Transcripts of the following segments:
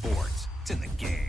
sports. It's in the game.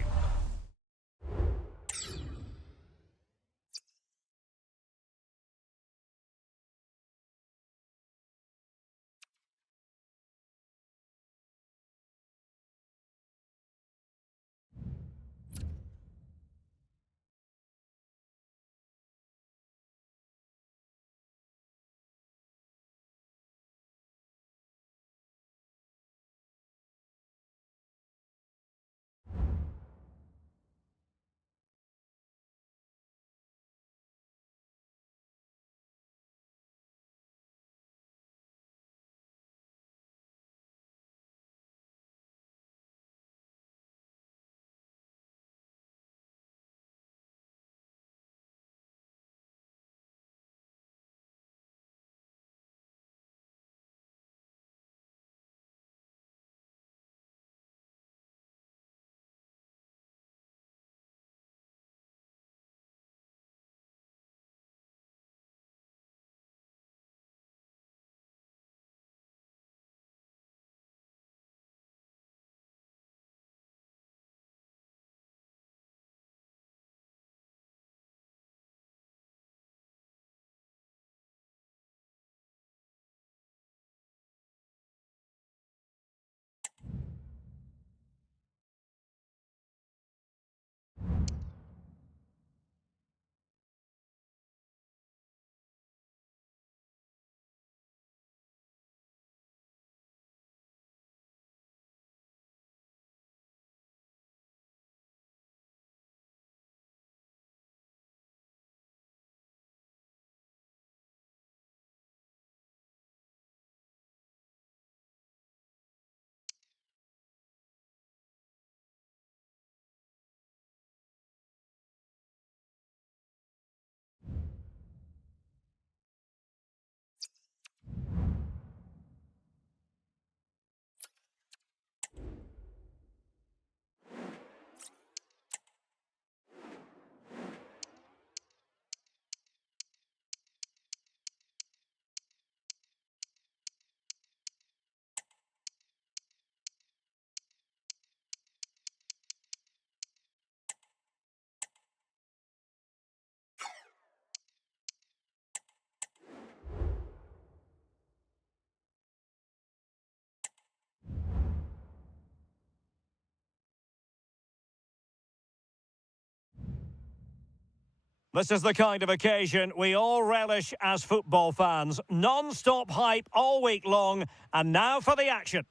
This is the kind of occasion we all relish as football fans. Non-stop hype all week long, and now for the action.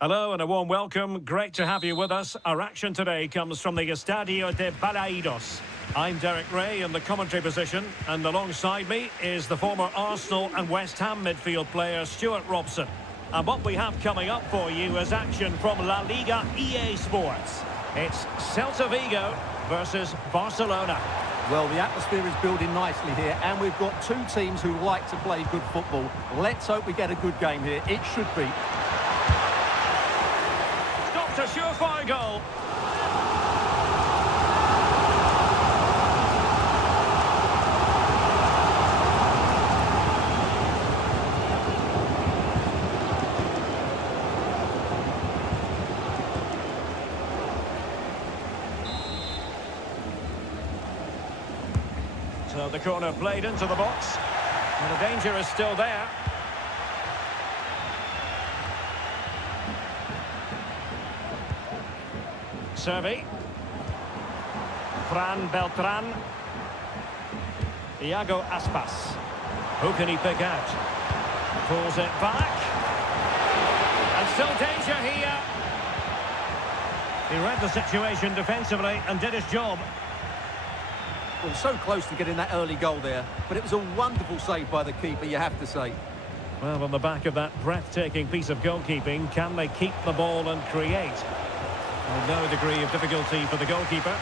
Hello and a warm welcome. Great to have you with us. Our action today comes from the Estadio de Balaidos. I'm Derek Ray in the commentary position, and alongside me is the former Arsenal and West Ham midfield player Stuart Robson. And what we have coming up for you is action from La Liga EA Sports. It's Celta Vigo versus Barcelona. Well, the atmosphere is building nicely here, and we've got two teams who like to play good football. Let's hope we get a good game here. It should be. Stopped a surefire goal. So the corner played into the box, and the danger is still there. Servi. Fran Beltran. Iago Aspas. Who can he pick out? Pulls it back. And still danger here. He read the situation defensively and did his job. Well, so close to getting that early goal there, but it was a wonderful save by the keeper, you have to say. Well, on the back of that breathtaking piece of goalkeeping, can they keep the ball and create? Well, no degree of difficulty for the goalkeeper.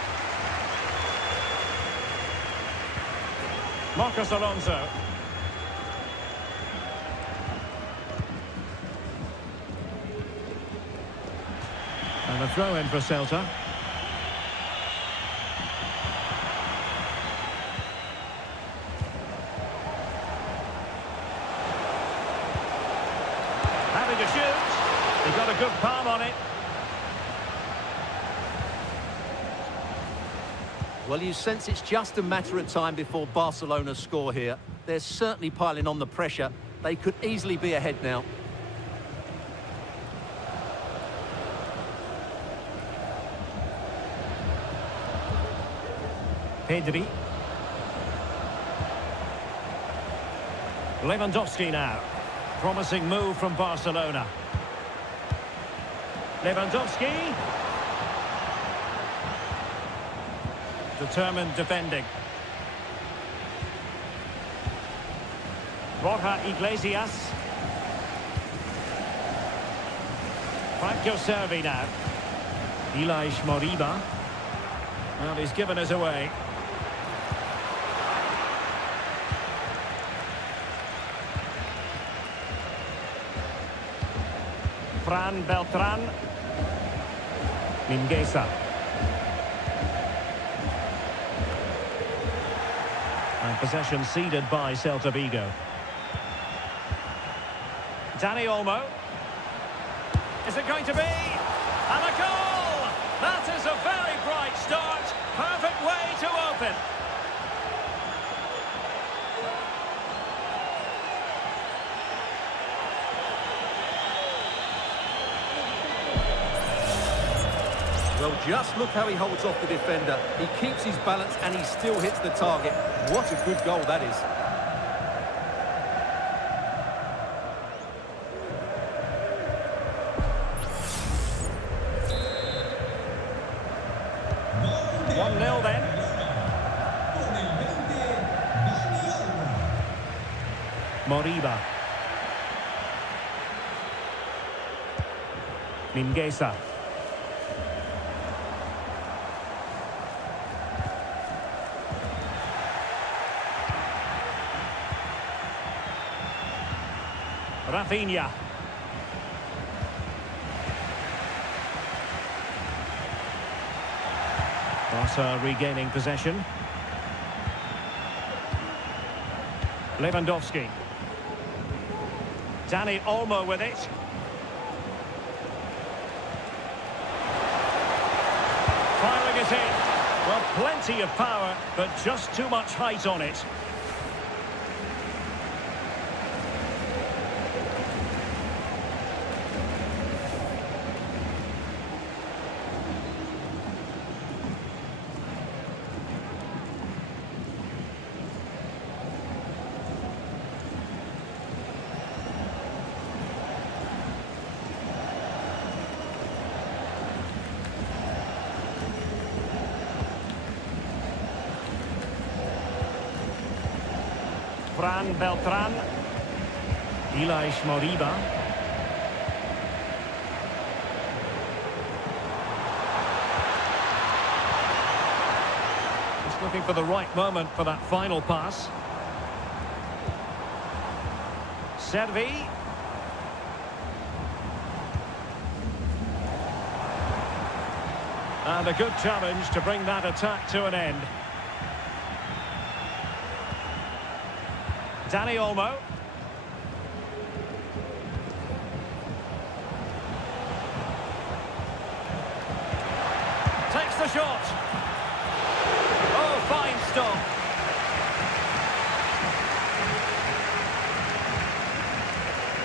Marcos Alonso. And a throw in for Celta. Having to shoot. He got got a good palm on it. Well, you sense it's just a matter of time before Barcelona score here. They're certainly piling on the pressure. They could easily be ahead now. Pedri. Lewandowski now. Promising move from Barcelona. Lewandowski. Determined defending. Borja Iglesias. Franco Servi now. Ilaix Moriba. Well, he's given us away. Fran Beltran. Mingueza. And possession ceded by Celta Vigo. Dani Olmo. Is it going to be? And a goal! That is a very bright start. Perfect way to open. Well, just look how he holds off the defender. He keeps his balance and he still hits the target. What a good goal that is. Then. Moriba. Mingueza. Rafinha. Barca regaining possession. Lewandowski. Dani Olmo with it. Firing it in. Well, plenty of power, but just too much height on it. Fran Beltran. Ilaix Moriba. Just looking for the right moment for that final pass. Servi. And a good challenge to bring that attack to an end. Dani Olmo. Takes the shot. Oh, fine stop.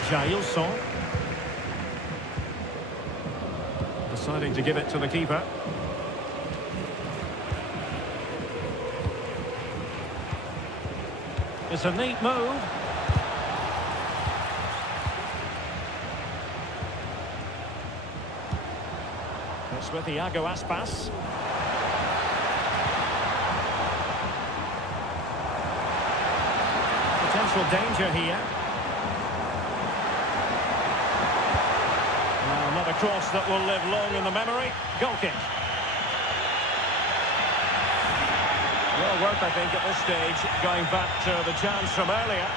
Jailson. Deciding to give it to the keeper. It's a neat move. It's with Iago Aspas. Potential danger here. Another cross that will live long in the memory. Goal kick. Well worth, I think, at this stage, going back to the chance from earlier.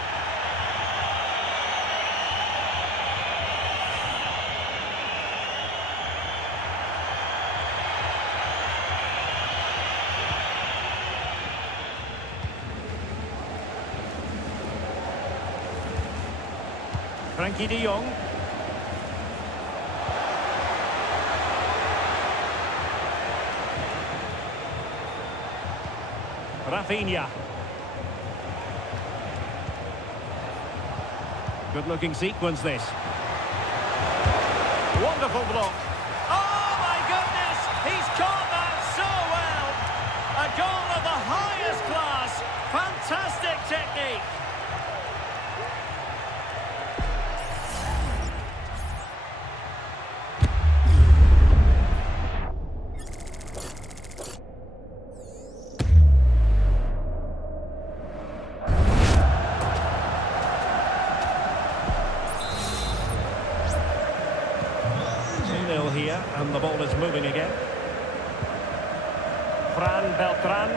Frankie de Jong. Rafinha. Good looking sequence this. Wonderful block. Oh my goodness! He's caught that so well! A goal of the highest class. Fantastic technique. Here, and the ball is moving again. Fran Beltran.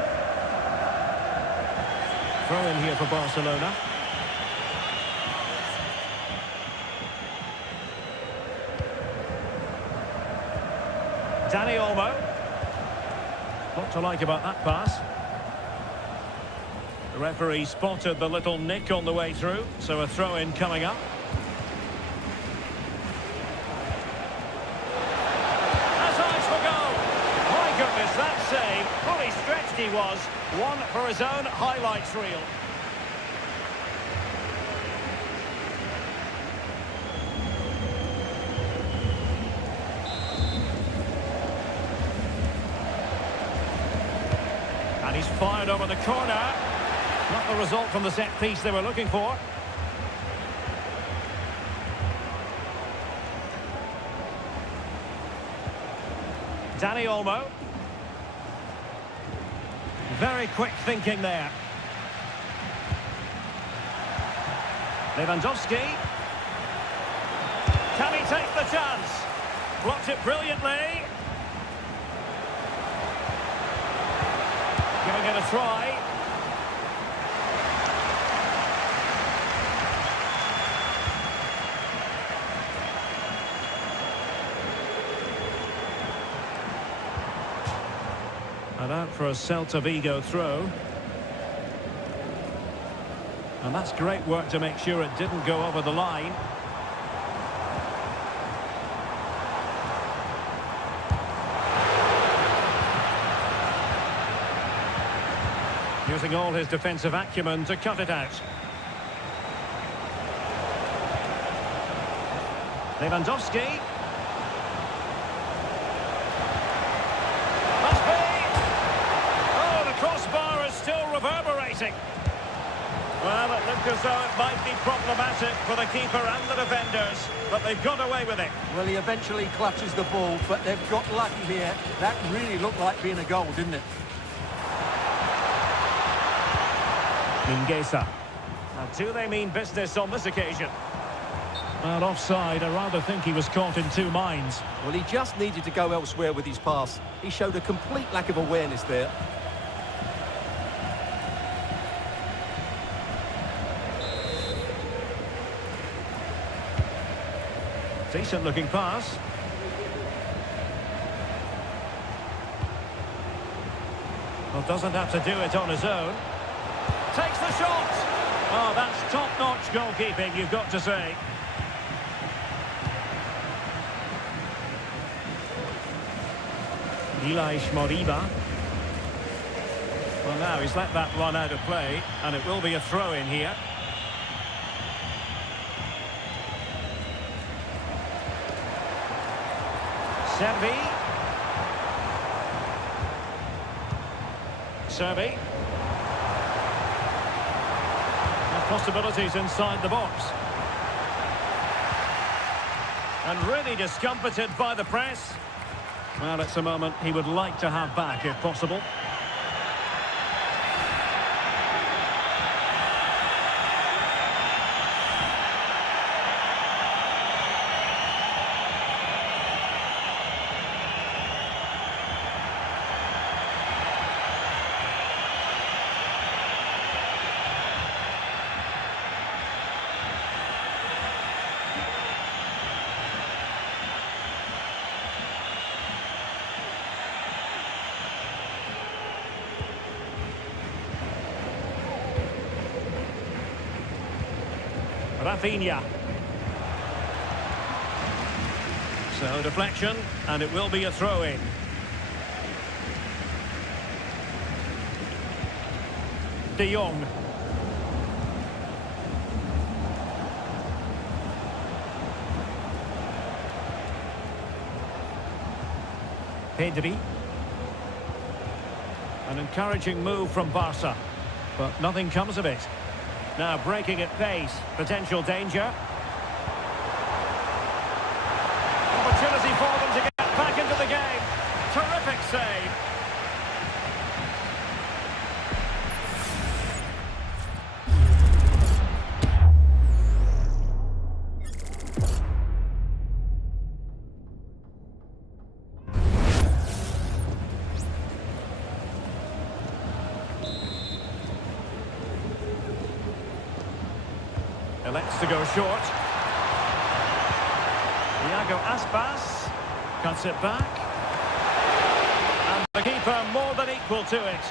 Throw in here for Barcelona. Dani Olmo. What to like about that pass? The referee spotted the little nick on the way through, so a throw-in coming up. That save, fully stretched he was, one for his own highlights reel. And he's fired over the corner. Not the result from the set piece they were looking for. Dani Olmo. Very quick thinking there. Lewandowski. Can he take the chance? Blocked it brilliantly. Giving it a try. And out for a Celta Vigo throw. And that's great work to make sure it didn't go over the line. Using all his defensive acumen to cut it out. Lewandowski. Crossbar is still reverberating. Well, it looked as though it might be problematic for the keeper and the defenders, but they've got away with it. Well, he eventually clutches the ball, but they've got lucky here. That really looked like being a goal, didn't it? Mingueza. Now, do they mean business on this occasion? Well, offside, I rather think he was caught in two minds. Well, he just needed to go elsewhere with his pass. He showed a complete lack of awareness there. Decent looking pass. Well, doesn't have to do it on his own. Takes the shot. Oh, that's top-notch goalkeeping, you've got to say. Elias Moriba. Well, now he's let that run out of play, and it will be a throw-in here. Servi. Possibilities inside the box. And really discomfited by the press. Well, it's a moment he would like to have back if possible. Rafinha. So deflection, and it will be a throw-in. De Jong. Pedri. An encouraging move from Barca, but nothing comes of it. Now breaking at pace, potential danger. Opportunity for them to get back into the game. Terrific save. Elects to go short. Iago Aspas cuts it back. And the keeper more than equal to it.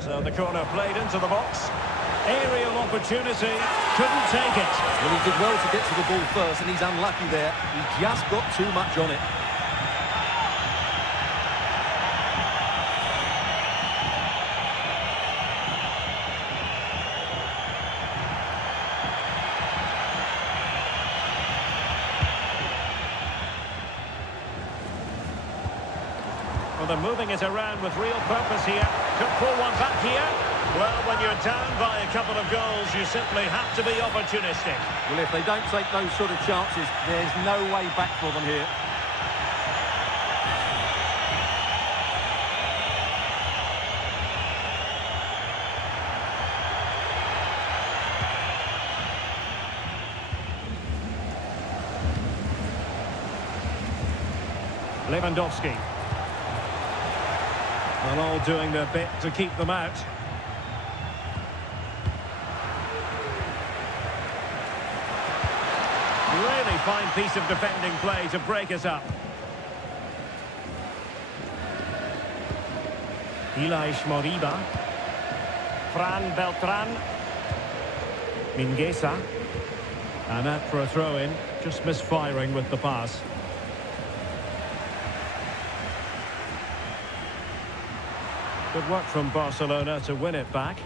So the corner played into the box. Aerial opportunity, couldn't take it. Well, he did well to get to the ball first, and he's unlucky there. He just got too much on it. Well, they're moving it around with real purpose here. Could pull one back here. Well, when you're down by a couple of goals, you simply have to be opportunistic. Well, if they don't take those sort of chances, there's no way back for them here. Lewandowski. Well, all doing their bit to keep them out. Really fine piece of defending play to break us up. Ilaix Moriba. Fran Beltran. Mingueza. And that for a throw-in. Just misfiring with the pass. Good work from Barcelona to win it back.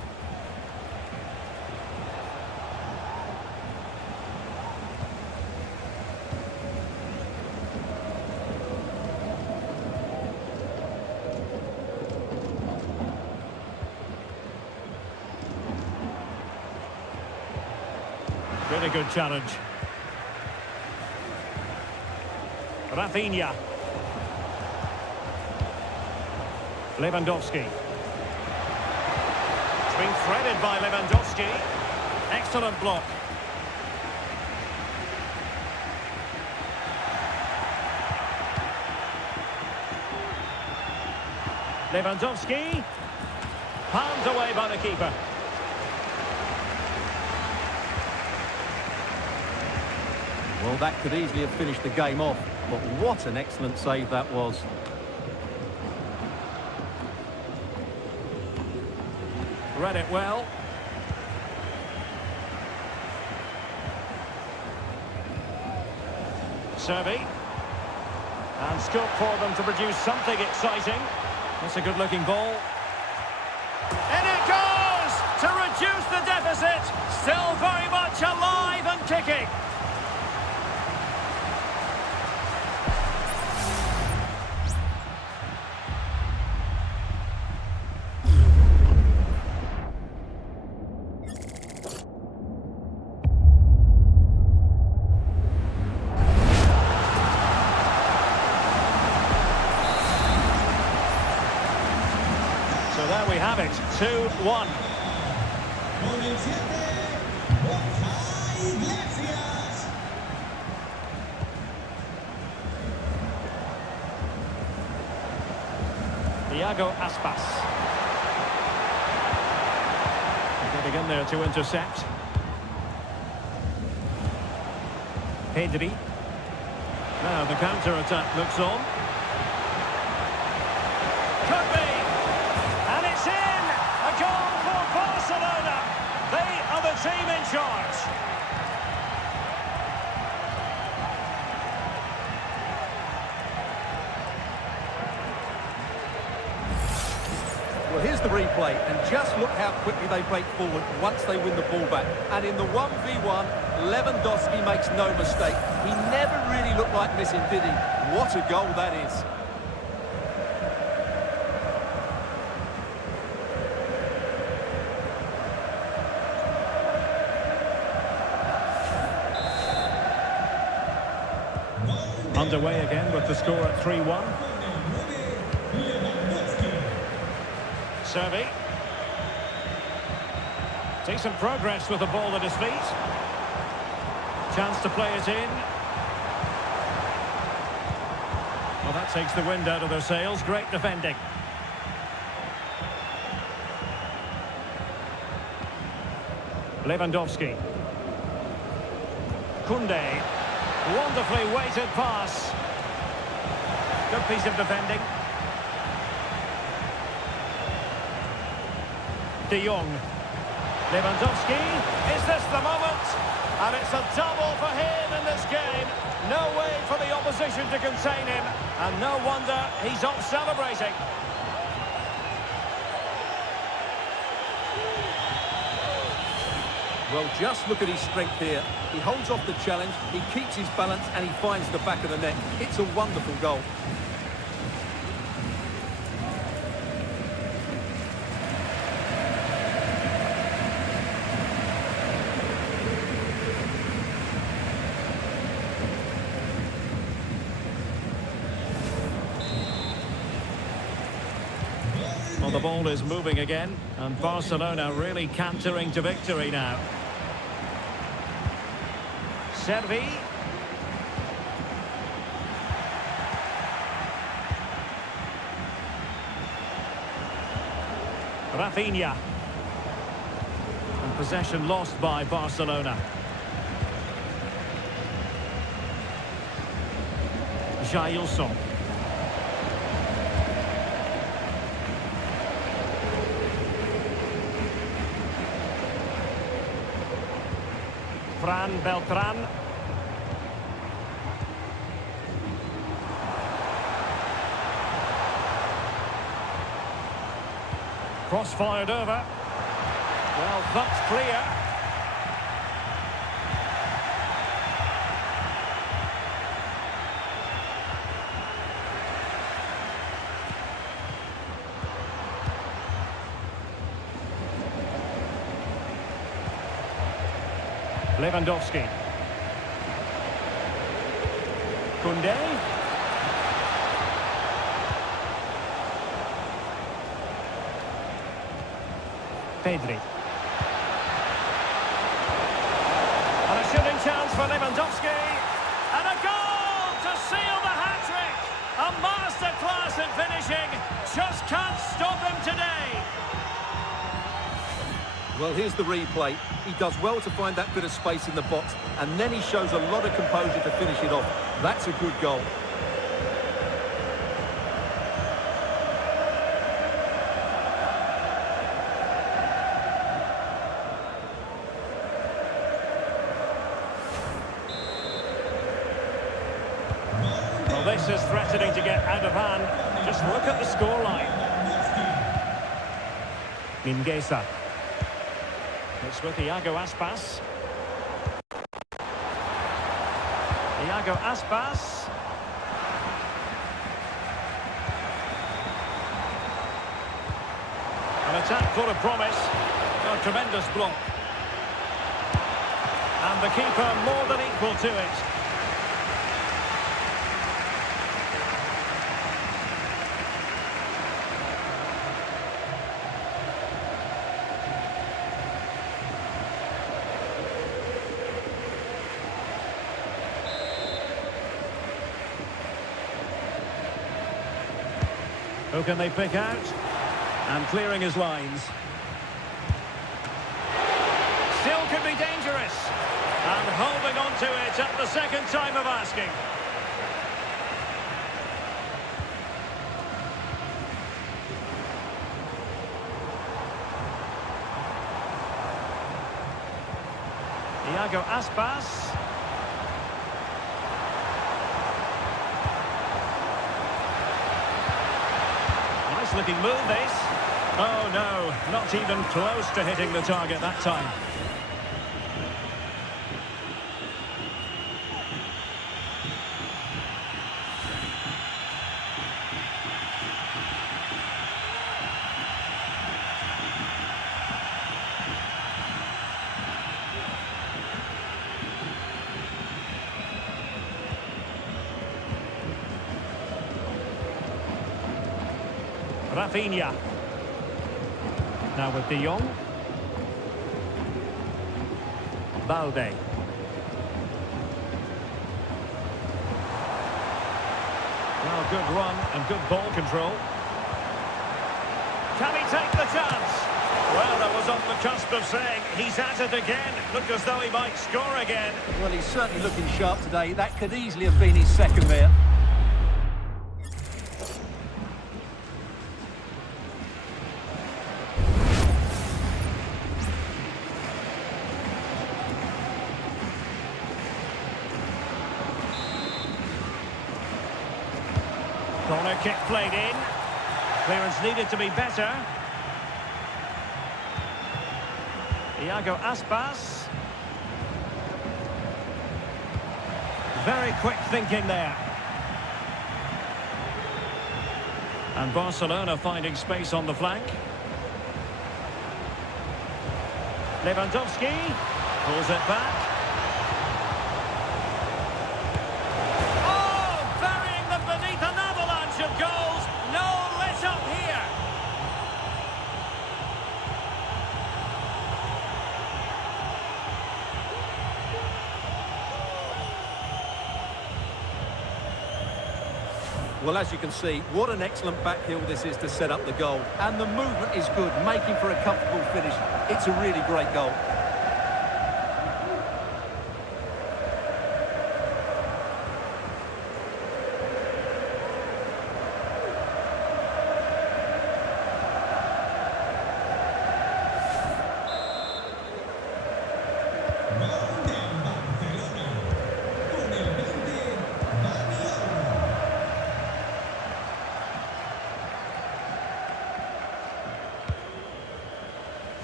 Really good challenge. Rafinha. Lewandowski. It's been threaded by Lewandowski. Excellent block. Lewandowski. Palmed away by the keeper. Well, that could easily have finished the game off, but what an excellent save that was. Read it well. Servi. And scope for them to produce something exciting. That's a good-looking ball. And it goes to reduce the deficit. Still very much alive and kicking. So there we have it, 2-1. Iago Aspas. Getting in there to intercept. Pedri. Now the counter-attack looks on. Could be! And it's in! A goal for Barcelona! They are the team in charge. Well, here's the replay, and just look how quickly they break forward once they win the ball back. And in the 1v1, Lewandowski makes no mistake. He never really looked like missing, did he? What a goal that is. Underway again with the score at 3-1. Servi. Decent progress with the ball at his feet. Chance to play it in. Well, that takes the wind out of their sails. Great defending. Lewandowski. Koundé. Wonderfully weighted pass. Good piece of defending. De Jong. Lewandowski. Is this the moment? And it's a double for him in this game. No way for the opposition to contain him. And no wonder he's off celebrating. Well, just look at his strength here. He holds off the challenge, he keeps his balance, and he finds the back of the net. It's a wonderful goal. Well, the ball is moving again, and Barcelona really cantering to victory now. Servi. Rafinha. And possession lost by Barcelona. Jailson. Fran Beltran. Cross fired over. Well, that's clear. Lewandowski. Koundé. Pedri. And a shooting chance for Lewandowski. And a goal to seal the hat-trick. A masterclass in finishing. Just can't stop him today. Well, here's the replay. He does well to find that bit of space in the box, and then he shows a lot of composure to finish it off. That's a good goal. Well, this is threatening to get out of hand. Just look at the scoreline. Mingueza. It's with Iago Aspas. Iago Aspas. An attack full of promise. A tremendous block. And the keeper more than equal to it. Who can they pick out? And clearing his lines. Still could be dangerous. And holding on to it at the second time of asking. Iago Aspas. Nice looking move this. Oh no, not even close to hitting the target that time. Rafinha. Now with De Jong. Balde. Well, good run and good ball control. Can he take the chance? Well, I was on the cusp of saying he's at it again. Looked as though he might score again. Well, he's certainly looking sharp today. That could easily have been his second there. Corner kick played in. Clearance needed to be better. Iago Aspas. Very quick thinking there. And Barcelona finding space on the flank. Lewandowski pulls it back. Of goals, no let up here. Well, as you can see, what an excellent backheel this is to set up the goal. And the movement is good, making for a comfortable finish. It's a really great goal.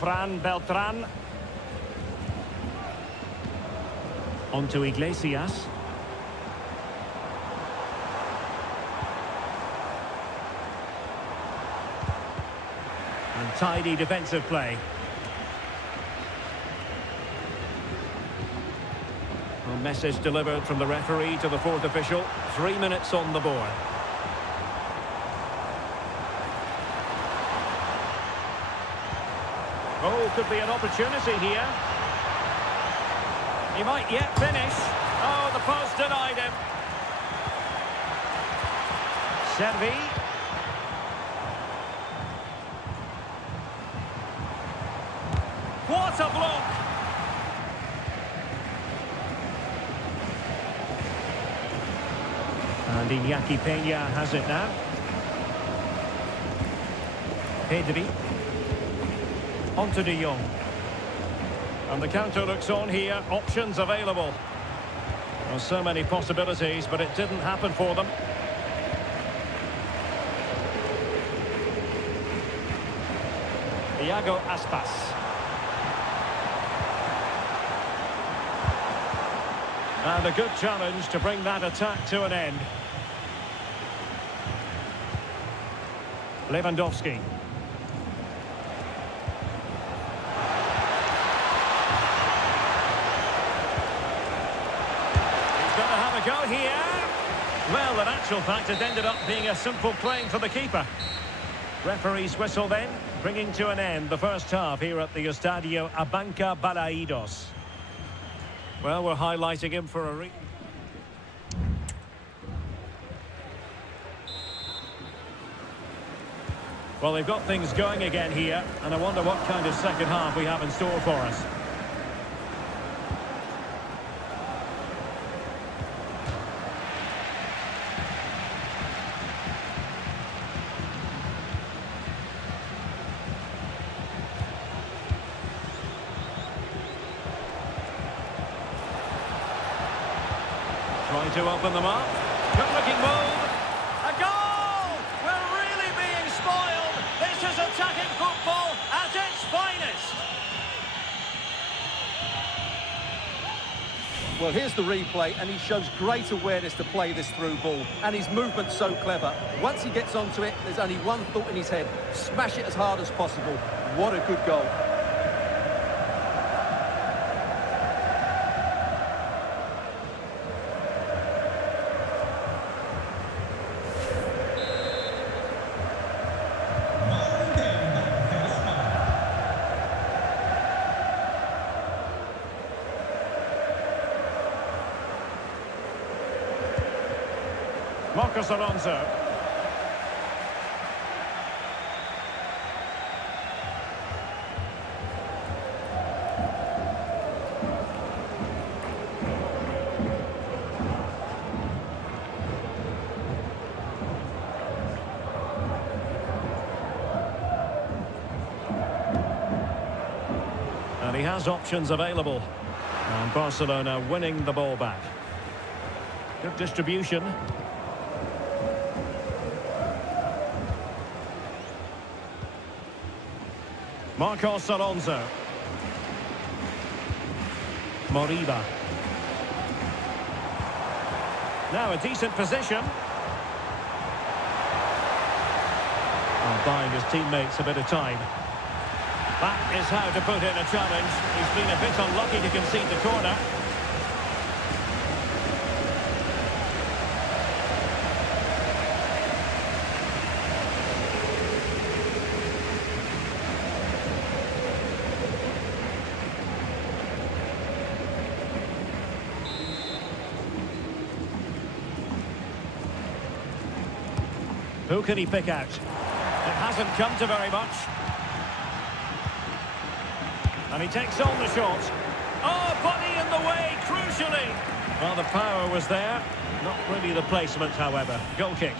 Fran Beltran. On to Iglesias. And tidy defensive play. A message delivered from the referee to the fourth official. 3 minutes on the board. Oh, could be an opportunity here. He might yet finish. Oh, the post denied him. Servi. What a block! And Iñaki Peña has it now. Pedri. On to De Jong. And the counter looks on here. Options available. Well, so many possibilities, but it didn't happen for them. Iago Aspas. And a good challenge to bring that attack to an end. Lewandowski. Go here. Well, in actual fact, it ended up being a simple claim for the keeper. Referee's whistle then, bringing to an end the first half here at the Estadio Abanca Balaidos. Well, we're highlighting him for a reason. Well, they've got things going again here, and I wonder what kind of second half we have in store for us. Trying to open them up. Good looking move. A goal! We're really being spoiled. This is attacking football at its finest. Well, here's the replay, and he shows great awareness to play this through ball. And his movement's so clever. Once he gets onto it, there's only one thought in his head. Smash it as hard as possible. What a good goal. Marcos Alonso. And he has options available. And Barcelona winning the ball back. Good distribution. Marcos Alonso. Moriba. Now a decent position. And buying his teammates a bit of time. That is how to put in a challenge. He's been a bit unlucky to concede the corner. Who can he pick out? It hasn't come to very much. And he takes on the shot. Oh, body in the way, crucially. Well, the power was there. Not really the placement, however. Goal kick.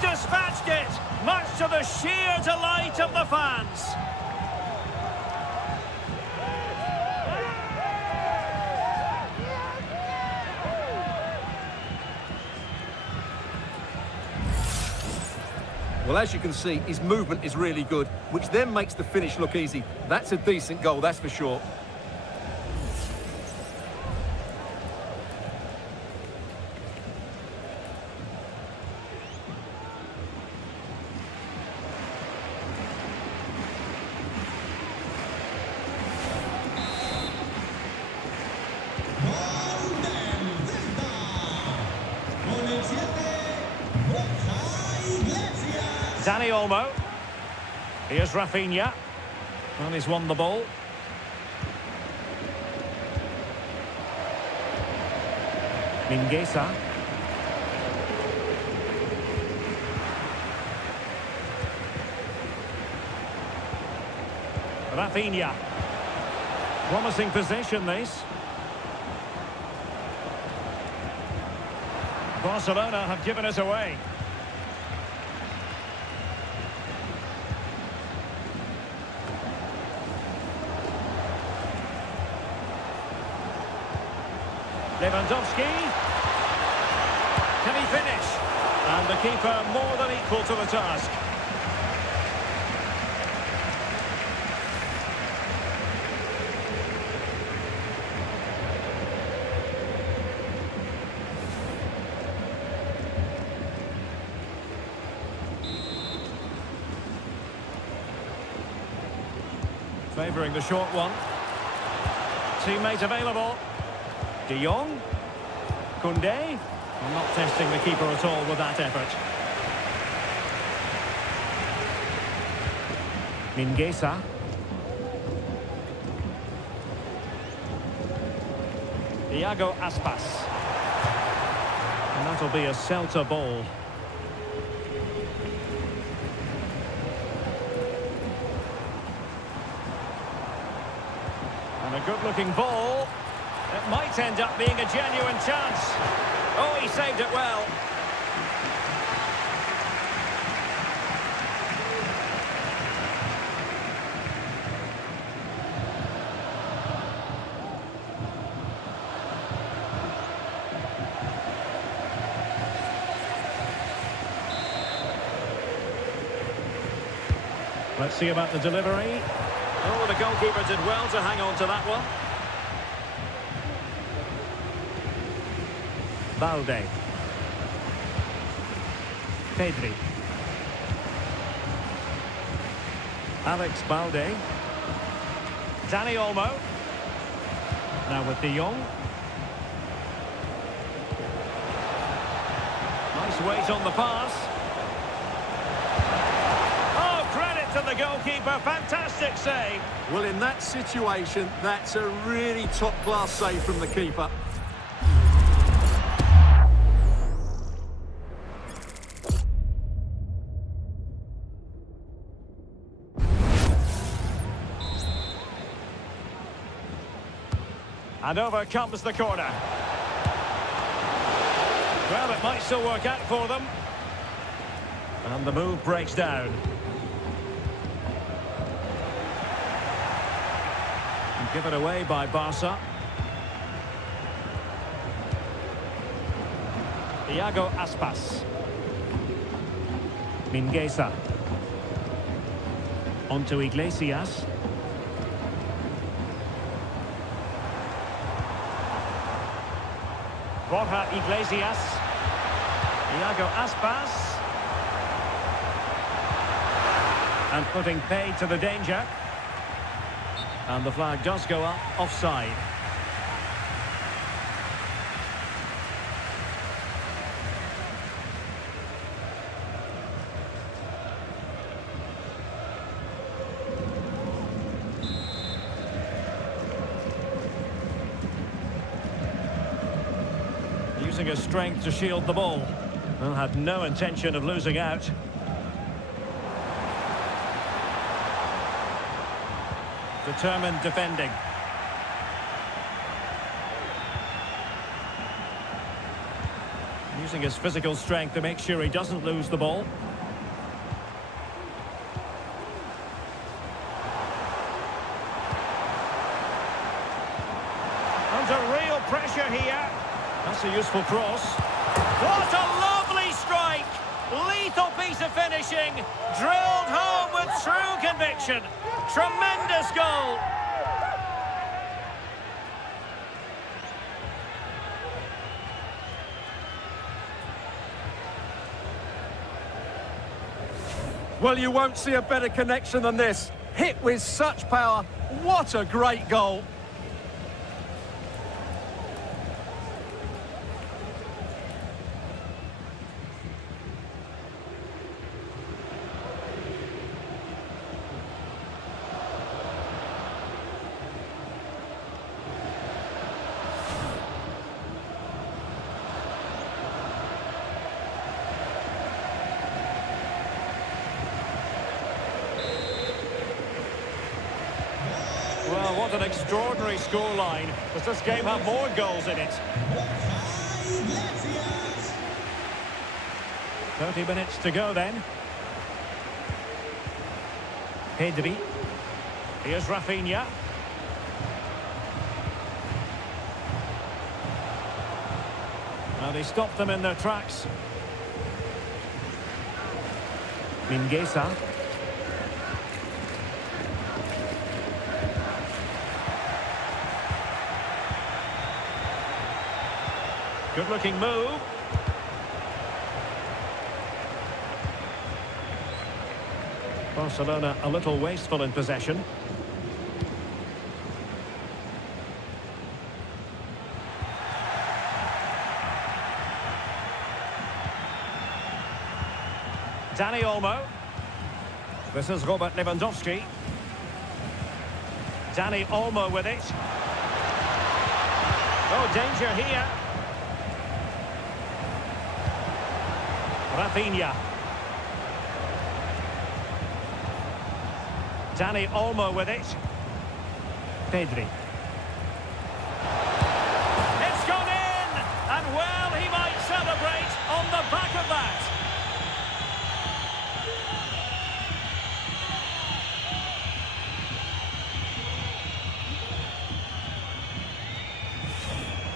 Dispatched it, much to the sheer delight of the fans. Well, as you can see, his movement is really good, which then makes the finish look easy. That's a decent goal, that's for sure. Dani Olmo. Here's Rafinha. And he's won the ball. Mingueza. Rafinha. Promising possession, this. Barcelona have given us away. Lewandowski. Can he finish? And the keeper more than equal to the task. Favouring the short one. Teammate available. De Jong. Koundé. I'm not testing the keeper at all with that effort. Mingueza. Iago Aspas. And that'll be a Celta ball. And a good-looking ball. It might end up being a genuine chance. Oh, he saved it well. Let's see about the delivery. Oh, the goalkeeper did well to hang on to that one. Balde. Pedri. Alex Balde. Dani Olmo. Now with De Jong. Nice weight on the pass. Oh, credit to the goalkeeper. Fantastic save. Well, in that situation, that's a really top-class save from the keeper. And over comes the corner. Well, it might still work out for them. And the move breaks down. And given away by Barca. Iago Aspas. Mingueza. On to Iglesias. Borja Iglesias. Iago Aspas. And putting paid to the danger. And the flag does go up, offside. Using his strength to shield the ball. Well, had no intention of losing out. Determined defending. Using his physical strength to make sure he doesn't lose the ball. Under real pressure here. That's a useful cross. What a lovely strike! Lethal piece of finishing. Drilled home with true conviction. Tremendous goal. Well, you won't see a better connection than this. Hit with such power. What a great goal. Well, what an extraordinary scoreline. Does this game have more goals in it? 30 minutes to go then. Pedri. Here's Rafinha. Well, they stopped them in their tracks. Mingueza. Good-looking move. Barcelona a little wasteful in possession. Dani Olmo. This is Robert Lewandowski. Dani Olmo with it. Oh, danger here. Rafinha. Dani Olmo with it. Pedri. It's gone in! And well, he might celebrate on the back of that.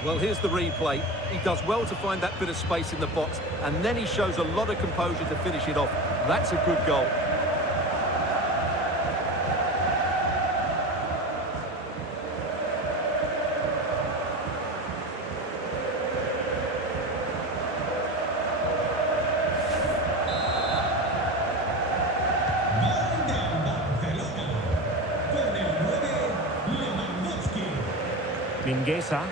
Well, here's the replay. He does well to find that bit of space in the box, and then he shows a lot of composure to finish it off. That's a good goal. Mingueza.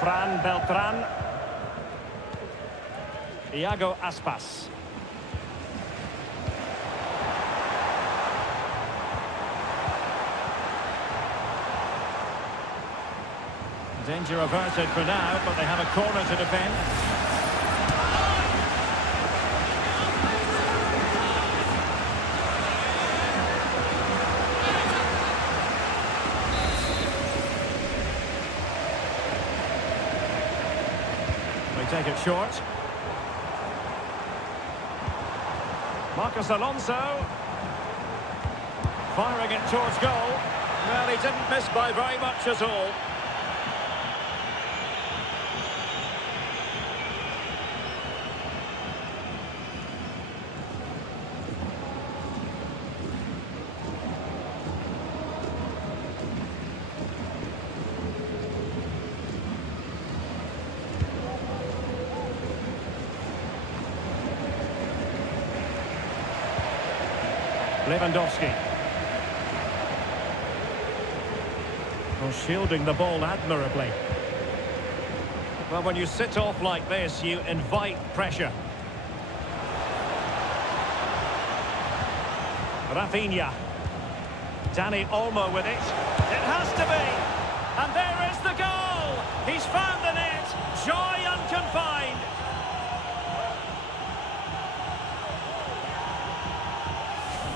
Fran Beltran. Iago Aspas. Danger averted for now, but they have a corner to defend. Take it short. Marcos Alonso. Firing it towards goal. Well, he didn't miss by very much at all. Lewandowski. Well, shielding the ball admirably. Well, when you sit off like this, you invite pressure. Rafinha. Dani Olmo with it. It has to be. And there is the goal. He's found the net. Joy unconfined.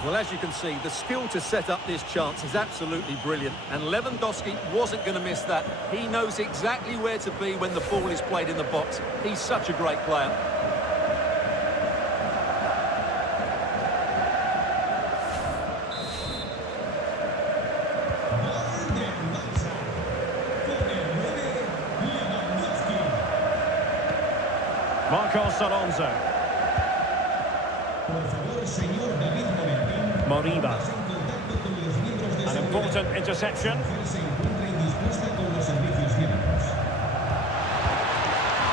Well, as you can see, the skill to set up this chance is absolutely brilliant. And Lewandowski wasn't going to miss that. He knows exactly where to be when the ball is played in the box. He's such a great player. Marcos Alonso. Moriba. An important interception.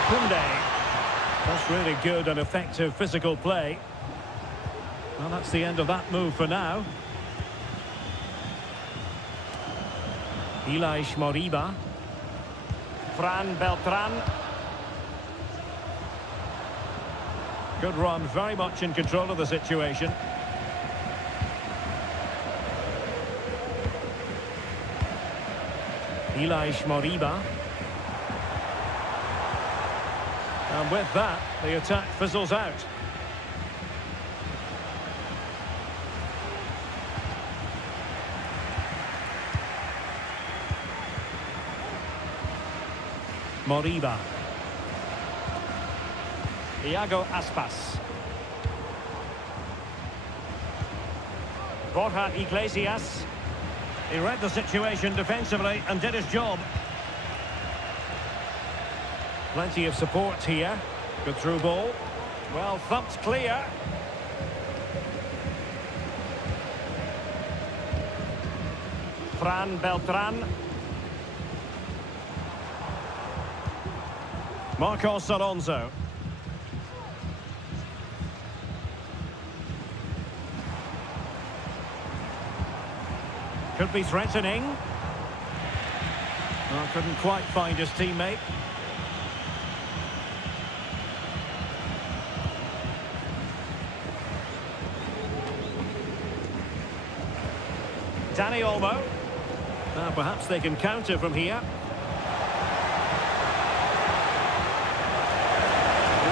Koundé. That's really good and effective physical play. Well, that's the end of that move for now. Ilaix Moriba. Fran Beltran. Good run, very much in control of the situation. Ilaix Moriba. And with that, the attack fizzles out. Moriba. Iago Aspas. Borja Iglesias. He read the situation defensively and did his job. Plenty of support here. Good through ball. Well thumped clear. Fran Beltran. Marcos Alonso. Could be threatening. Oh, couldn't quite find his teammate. Danny Olmo. Now perhaps they can counter from here.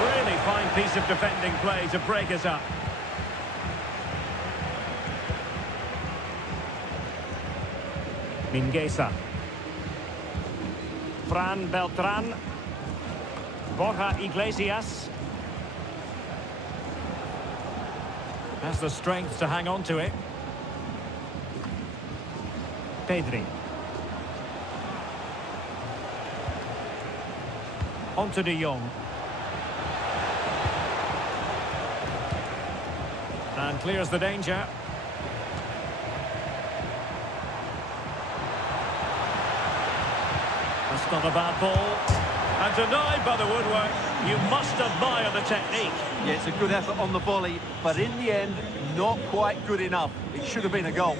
Really fine piece of defending play to break us up. Mingueza. Fran Beltran. Borja Iglesias. Has the strength to hang on to it. Pedri. On to De Jong. And clears the danger. That's not a bad ball. And denied by the woodwork. You must admire the technique. Yeah, it's a good effort on the volley, but in the end, not quite good enough. It should have been a goal.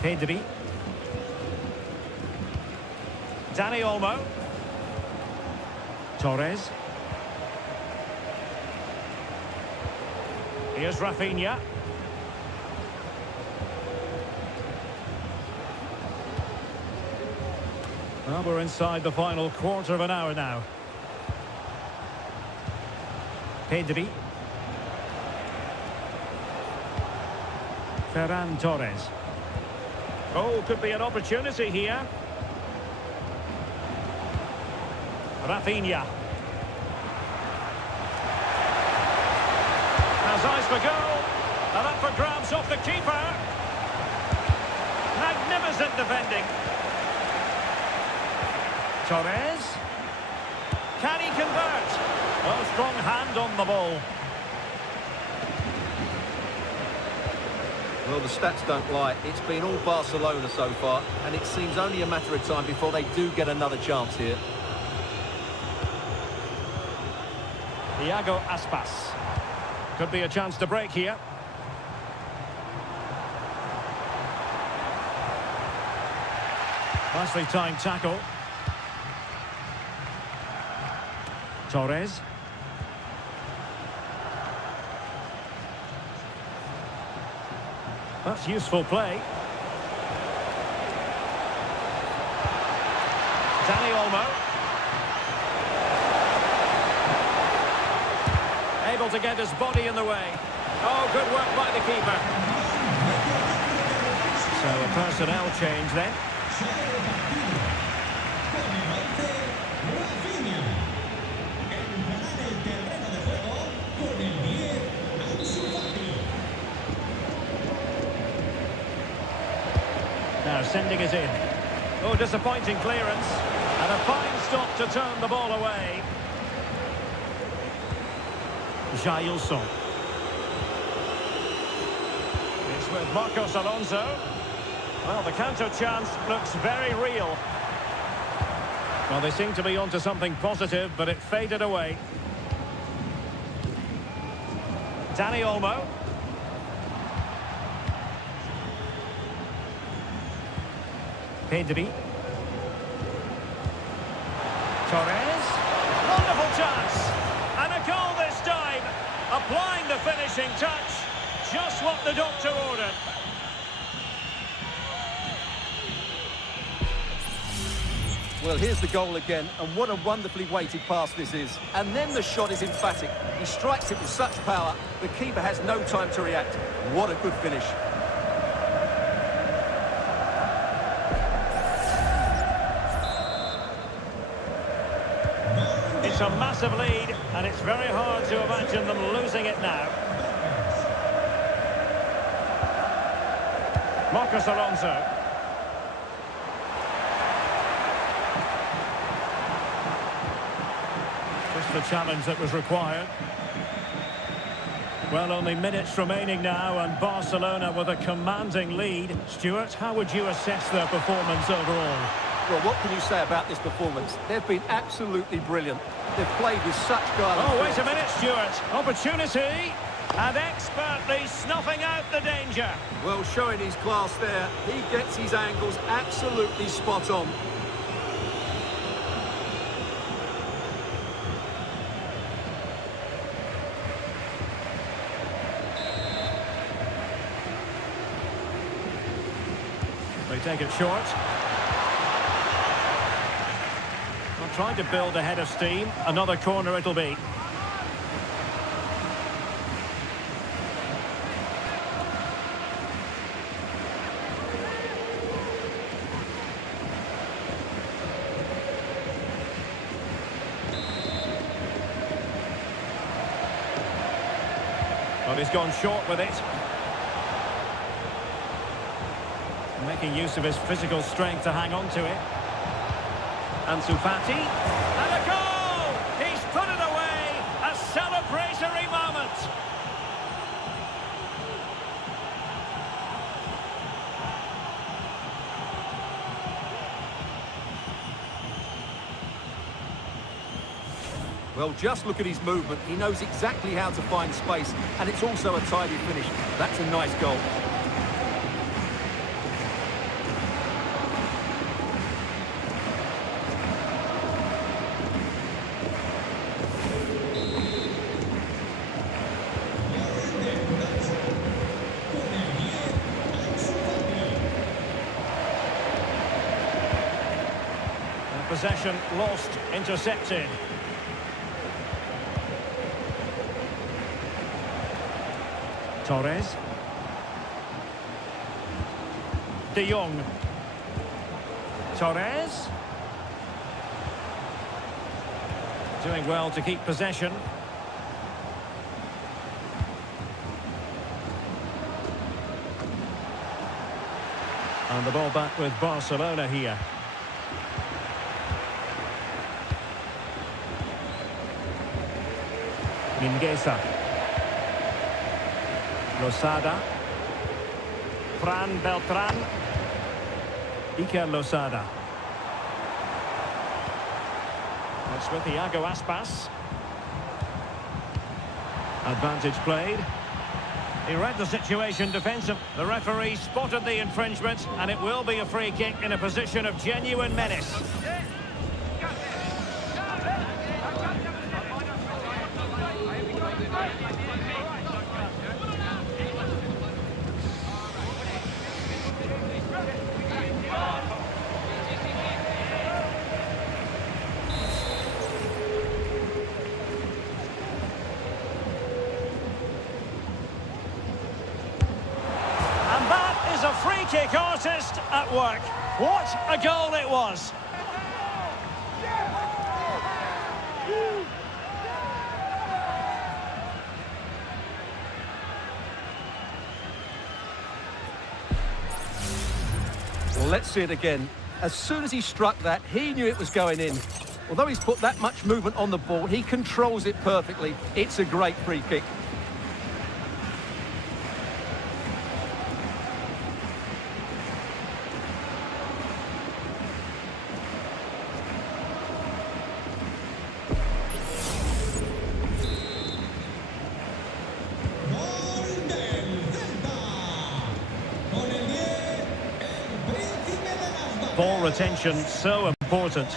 Pedri. Danny Olmo. Torres. Here's Rafinha. Well, we're inside the final quarter of an hour now. Pedri. Ferran Torres. Oh, could be an opportunity here. Rafinha. Has eyes for goal. And up for grabs off the keeper. Magnificent defending. Torres. Can he convert? Well, strong hand on the ball. Well, the stats don't lie. It's been all Barcelona so far, and it seems only a matter of time before they do get another chance here. Iago Aspas. Could be a chance to break here. Nicely timed tackle. Torres. That's useful play. Danny Olmo. Able to get his body in the way. Oh, good work by the keeper. So a personnel change then. Now sending it in. Oh, disappointing clearance. And a fine stop to turn the ball away. Jailson. It's with Marcos Alonso. Well, the counter chance looks very real. Well, they seem to be onto something positive, but it faded away. Danny Olmo. Pedri. Torres. Wonderful chance. And a goal this time. Applying the finishing touch. Just what the doctor ordered. Well, here's the goal again, and what a wonderfully weighted pass this is. And then the shot is emphatic. He strikes it with such power, the keeper has no time to react. What a good finish. It's a massive lead, and it's very hard to imagine them losing it now. Marcos Alonso. Just the challenge that was required. Well, only minutes remaining now, and Barcelona with a commanding lead. Stuart, how would you assess their performance overall? Well, what can you say about this performance? They've been absolutely brilliant. They've played with such guile. Oh, wait a minute, Stuart. Opportunity. And expertly snuffing out the danger. Well, showing his class there. He gets his angles absolutely spot on. They take it short. Well, trying to build a head of steam. Another corner it'll be. Well, he's gone short with it. Making use of his physical strength to hang on to it. Ansu Fati. And a goal! He's put it away! A celebratory moment! Well, just look at his movement. He knows exactly how to find space, and it's also a tidy finish. That's a nice goal. Possession lost, intercepted. Torres. De Jong. Torres. Doing well to keep possession. And the ball back with Barcelona here. Mingueza. Losada. Fran Beltran. Iker Losada. That's with Iago Aspas. Advantage played. He read the situation defensive. The referee spotted the infringement, and it will be a free kick in a position of genuine menace. A free kick artist at work. What a goal it was! Well, let's see it again. As soon as he struck that, he knew it was going in. Although he's put that much movement on the ball, he controls it perfectly. It's a great free kick. Ball retention so important.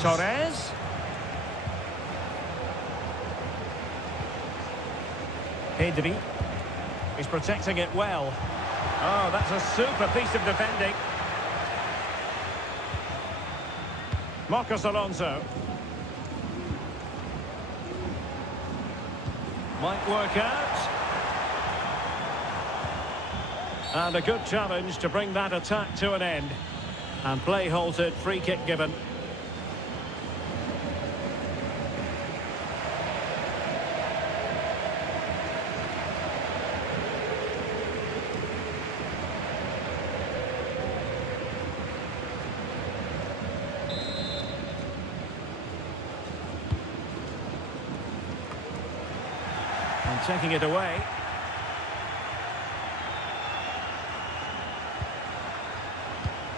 Torres. Pedri. He's protecting it well. Oh, that's a super piece of defending. Marcos Alonso. Might work out. And a good challenge to bring that attack to an end. And play halted, free kick given. And taking it away.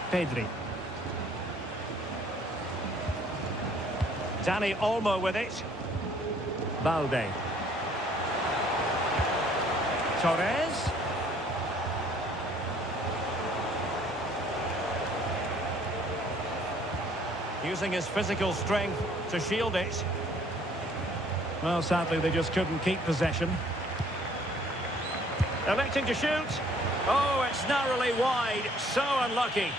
Pedri. Dani Olmo with it. Balde. Torres. Using his physical strength to shield it. Well, sadly, they just couldn't keep possession. Electing to shoot. Oh, it's narrowly wide. So unlucky.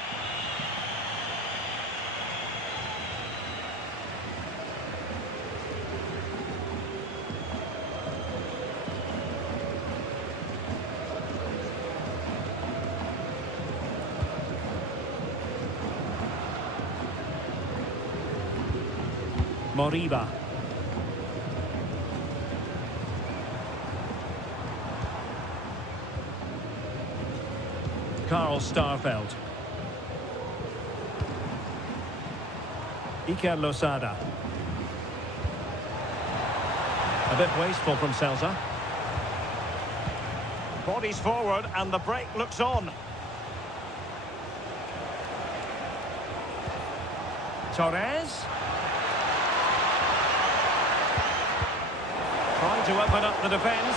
Moriba. Karl Starfelt. Iker Losada. A bit wasteful from Celta. Bodies forward and the break looks on. Torres. Trying to open up the defence.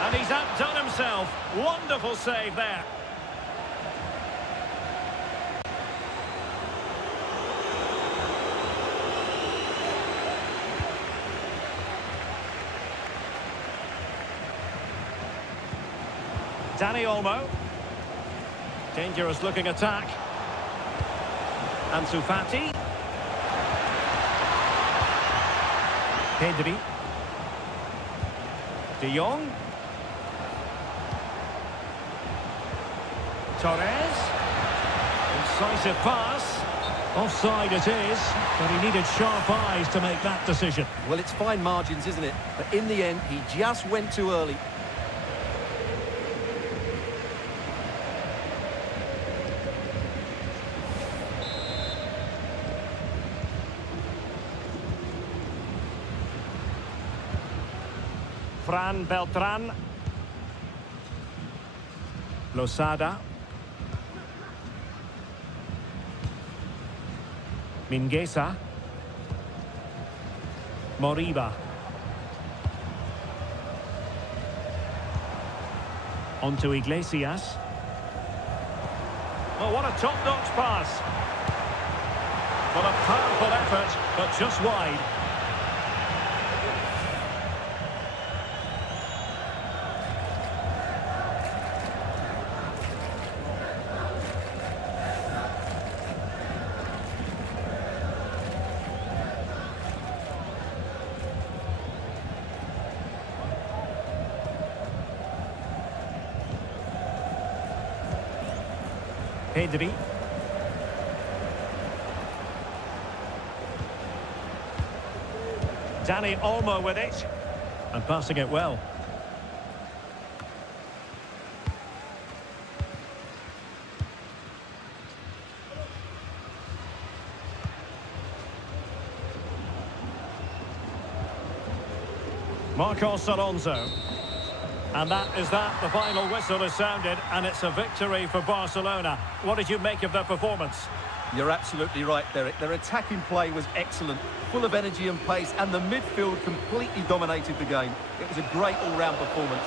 And he's outdone himself. Wonderful save there. Dani Olmo. Dangerous looking attack. Ansu Fati. Pedri. De Jong. Torres. Incisive pass. Offside it is, but he needed sharp eyes to make that decision. Well, it's fine margins, isn't it? But in the end, he just went too early. Fran Beltran. Losada. Mingueza. Moriba. Onto Iglesias. Oh, what a top-notch pass. Well, a powerful effort, but just wide. Pedri. Dani Olmo with it. And passing it well. Marcos Alonso. And that is that. The final whistle has sounded, and it's a victory for Barcelona. What did you make of their performance? You're absolutely right, Derek. Their attacking play was excellent, full of energy and pace, and the midfield completely dominated the game. It was a great all-round performance.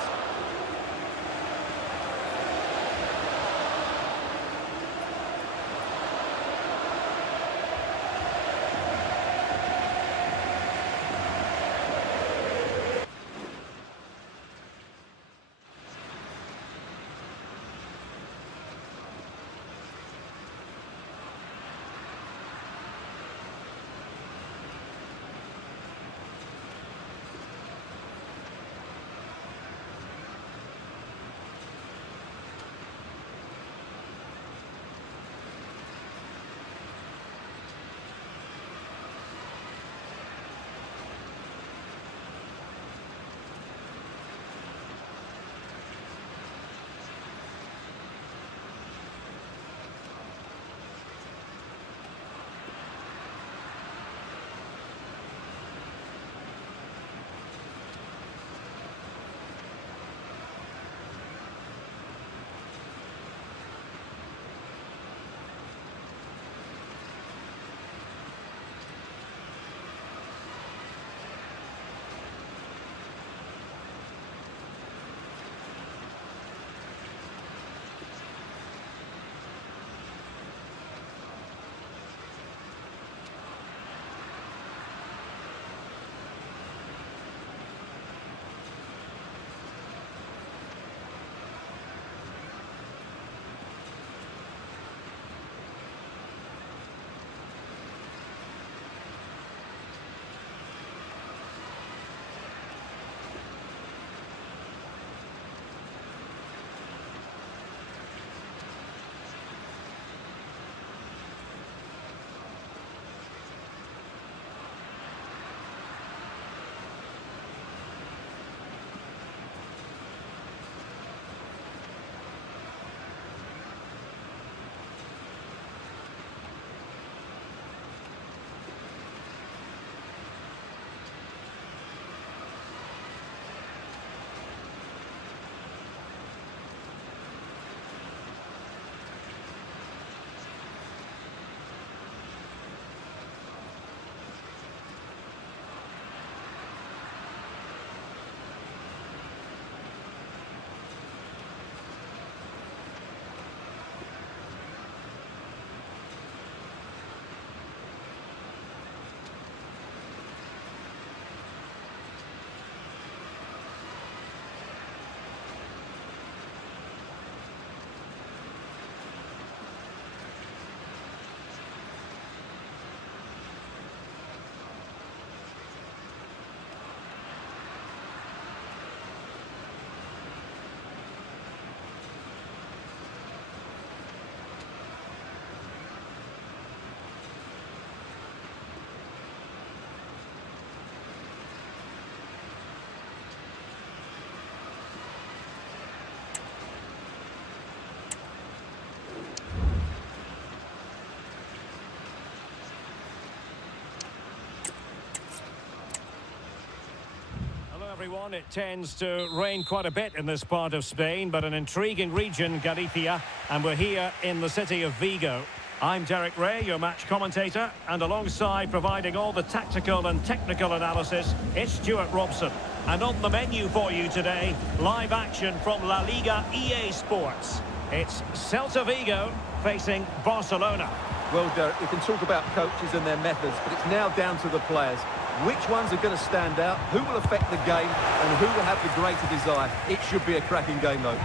everyone. It tends to rain quite a bit in this part of Spain, but an intriguing region, Galicia, and we're here in the city of Vigo. I'm Derek Ray, your match commentator, and alongside providing all the tactical and technical analysis, it's Stuart Robson. And on the menu for you today, live action from La Liga EA Sports. It's Celta Vigo facing Barcelona. Well, Derek, we can talk about coaches and their methods, but it's now down to the players. Which ones are going to stand out, who will affect the game, and who will have the greater desire? It should be a cracking game, though.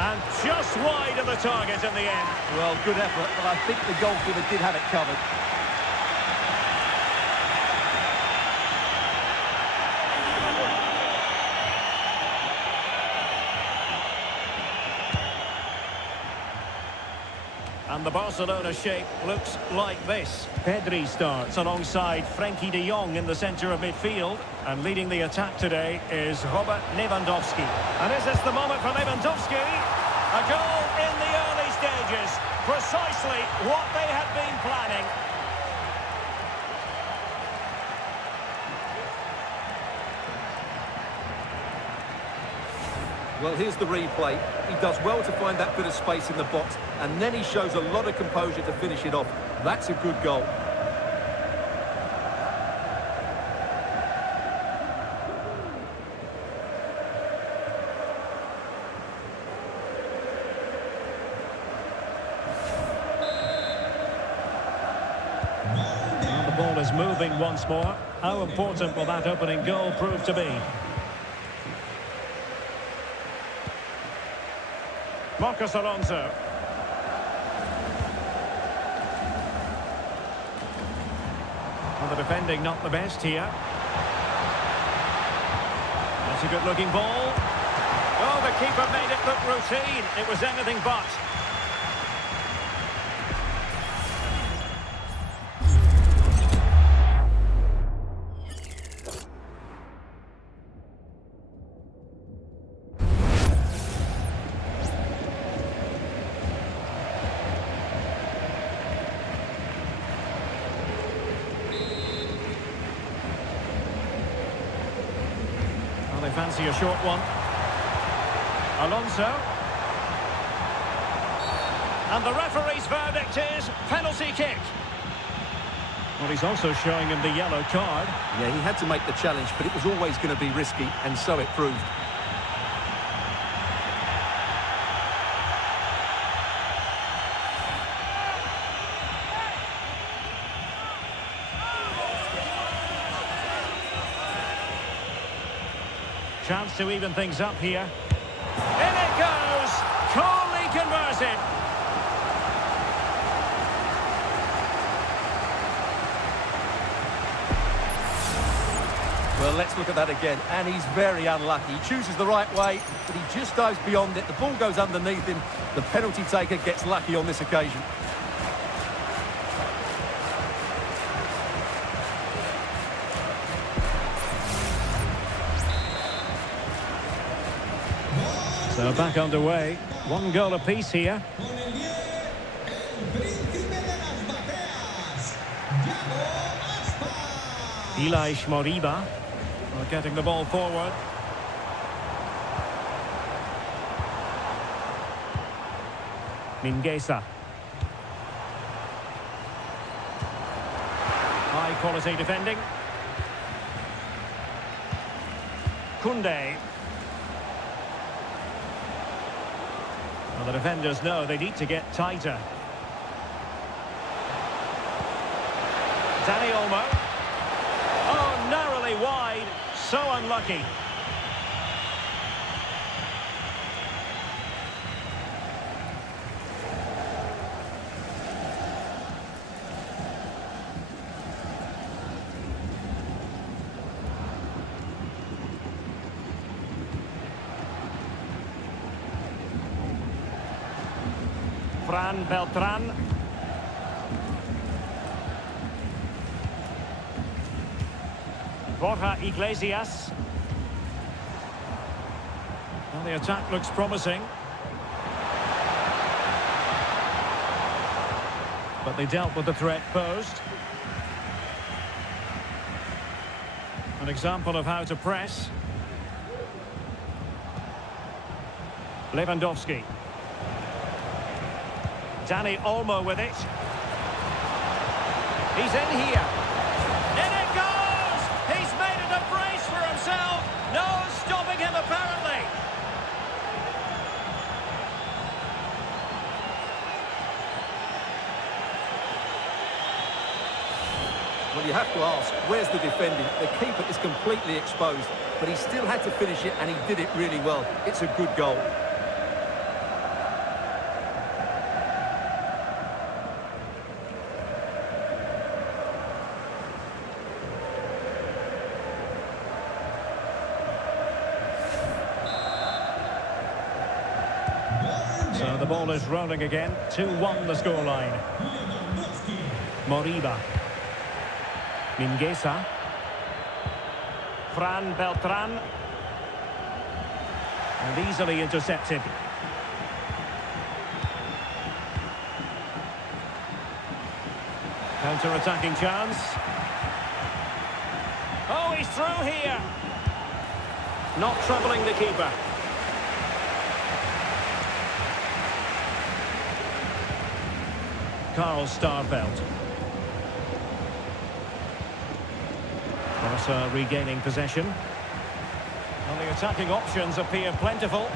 And just wide of the target in the end. Well, good effort, but I think the goalkeeper did have it covered. And the Barcelona shape looks like this. Pedri starts alongside Frenkie de Jong in the centre of midfield. And leading the attack today is Robert Lewandowski. And is this the moment for Lewandowski? A goal in the early stages. Precisely what they had been planning. Well, here's the replay. He does well to find that bit of space in the box, and then he shows a lot of composure to finish it off. That's a good goal. Well, the ball is moving once more. How important will that opening goal prove to be? Marcos Alonso. Well, the defending not the best here. That's a good-looking ball. Oh, the keeper made it look routine. It was anything but. They fancy a short one. Alonso. And the referee's verdict is penalty kick. Well, he's also showing him the yellow card. Yeah, he had to make the challenge, but it was always going to be risky, and so it proved. Chance to even things up here. In it goes! Coolly converted! Well, let's look at that again, and he's very unlucky. He chooses the right way, but he just dives beyond it. The ball goes underneath him. The penalty taker gets lucky on this occasion. So back underway. One goal apiece here. Elias Moriba getting the ball forward. Mingueza. High quality defending. Koundé. Well, the defenders know they need to get tighter. Dani Olmo. Oh, narrowly wide. So unlucky. Fran Beltran. Borja Iglesias. Well, the attack looks promising. But they dealt with the threat posed. An example of how to press. Lewandowski. Dani Olmo with it. He's in here. In it goes! He's made it a brace for himself. No stopping him, apparently. Well, you have to ask, where's the defending? The keeper is completely exposed, but he still had to finish it, and he did it really well. It's a good goal. So the ball is rolling again. 2-1 the scoreline. Moriba. Mingueza. Fran Beltran. And easily intercepted. Counter-attacking chance. Oh, he's through here. Not troubling the keeper. Karl Starveld. Barca regaining possession. Well, the attacking options appear plentiful.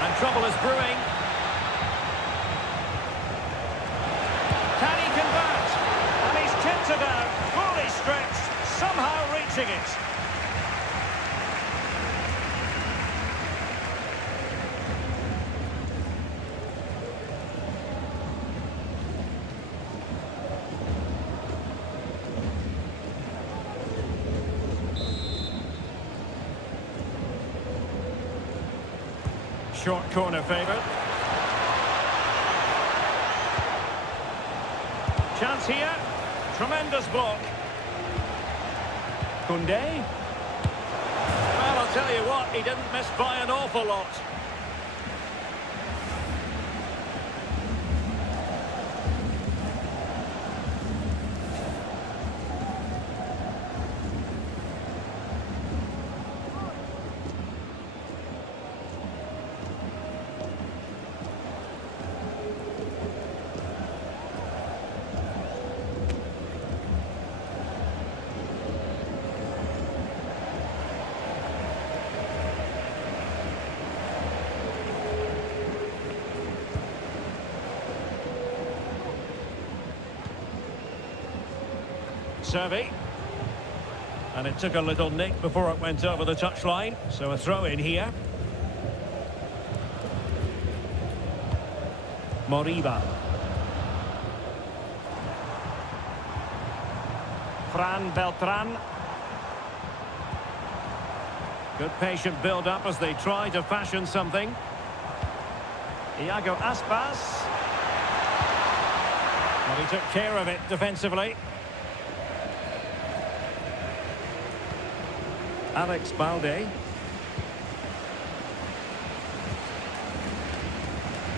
And trouble is brewing. Can he convert? And he's tipped it out, fully stretched, somehow reaching it. Short corner favourite. Chance here. Tremendous block. Koundé. Well, I'll tell you what, he didn't miss by an awful lot. Servi. And it took a little nick before it went over the touchline. So a throw in here. Moriba. Fran Beltran. Good patient build-up as they try to fashion something. Iago Aspas. Well, he took care of it defensively. Alex Balde.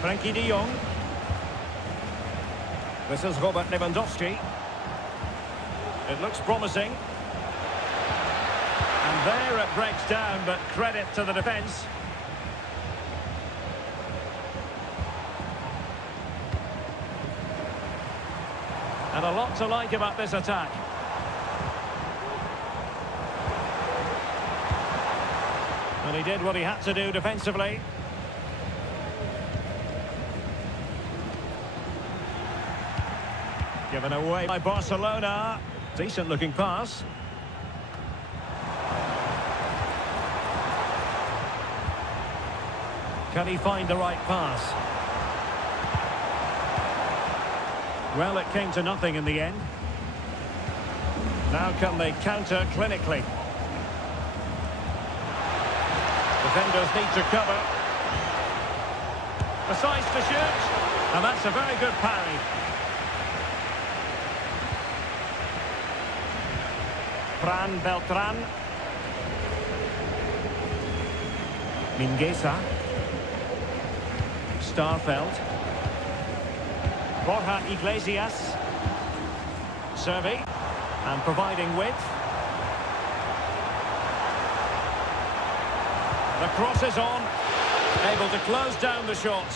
Frankie de Jong. This is Robert Lewandowski. It looks promising. And there it breaks down, but credit to the defence. And a lot to like about this attack. And he did what he had to do defensively. Given away by Barcelona. Decent looking pass. Can he find the right pass? Well, it came to nothing in the end. Now can they counter clinically? Defenders need to cover. Decides to shoot. And that's a very good parry. Fran Beltran. Mingueza. Starveld. Borja Iglesias. Servi. And providing width. The cross is on. Able to close down the shot.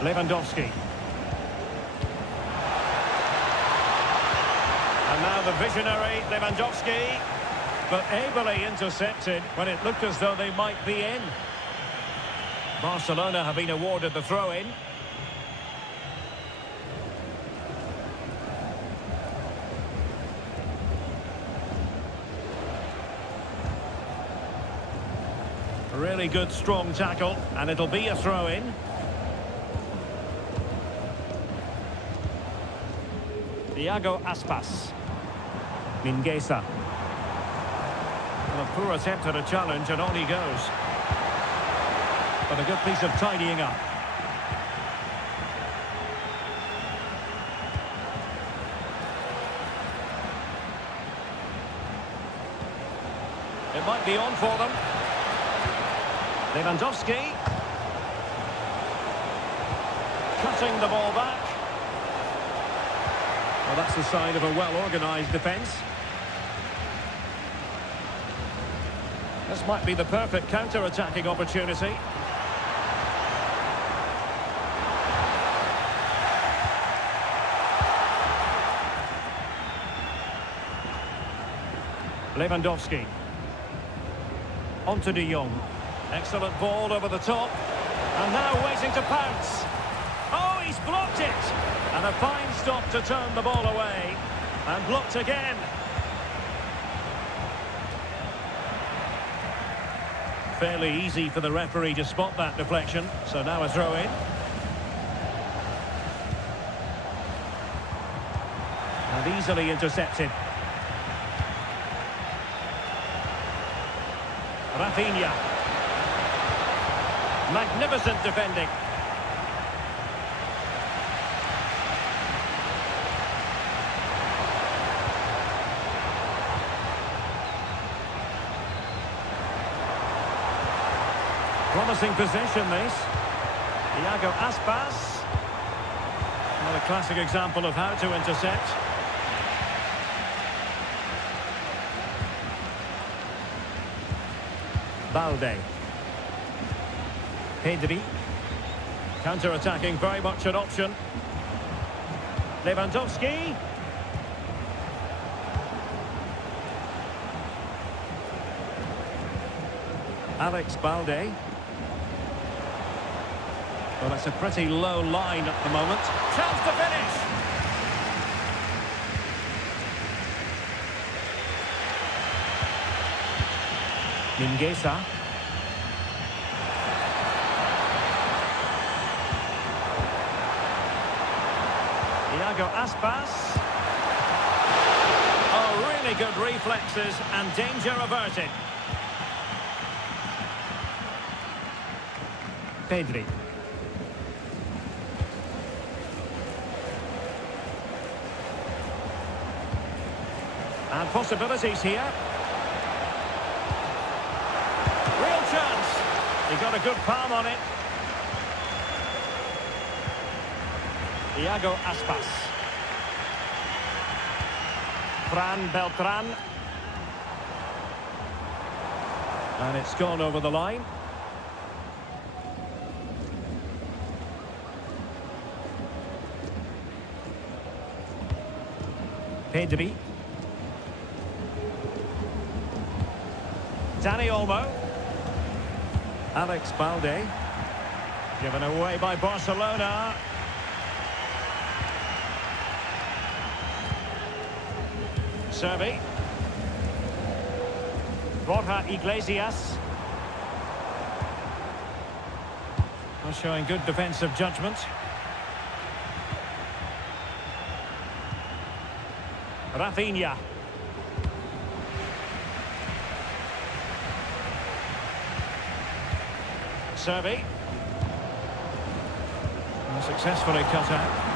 Lewandowski. And now the visionary Lewandowski, but ably intercepted when it looked as though they might be in. Barcelona have been awarded the throw-in. Really good, strong tackle, and it'll be a throw-in. Thiago Aspas. Mingueza. Well, a poor attempt at a challenge, and on he goes. But a good piece of tidying up. It might be on for them. Lewandowski. Cutting the ball back. Well, that's the sign of a well-organised defence. This might be the perfect counter-attacking opportunity. Lewandowski. On to De Jong. Excellent ball over the top. And now waiting to pounce. Oh, he's blocked it! And a fine stop to turn the ball away. And blocked again. Fairly easy for the referee to spot that deflection. So now a throw-in. And easily intercepted. Rafinha. Magnificent defending. Promising possession, this. Thiago Aspas. Another classic example of how to intercept. Balde. Pedri. Counter-attacking, very much an option. Lewandowski. Alex Balde. Well, it's a pretty low line at the moment. Chance to finish. Mingueza. Thiago Aspas. Oh, really good reflexes and danger averted. Pedri. And possibilities here. Real chance. He got a good palm on it. Thiago Aspas. Fran Beltran. And it's gone over the line. Pedri. Dani Olmo. Alex Balde. Given away by Barcelona. Servi. Borja Iglesias. Well, showing good defensive judgment. Rafinha. Servi. And successfully cut out.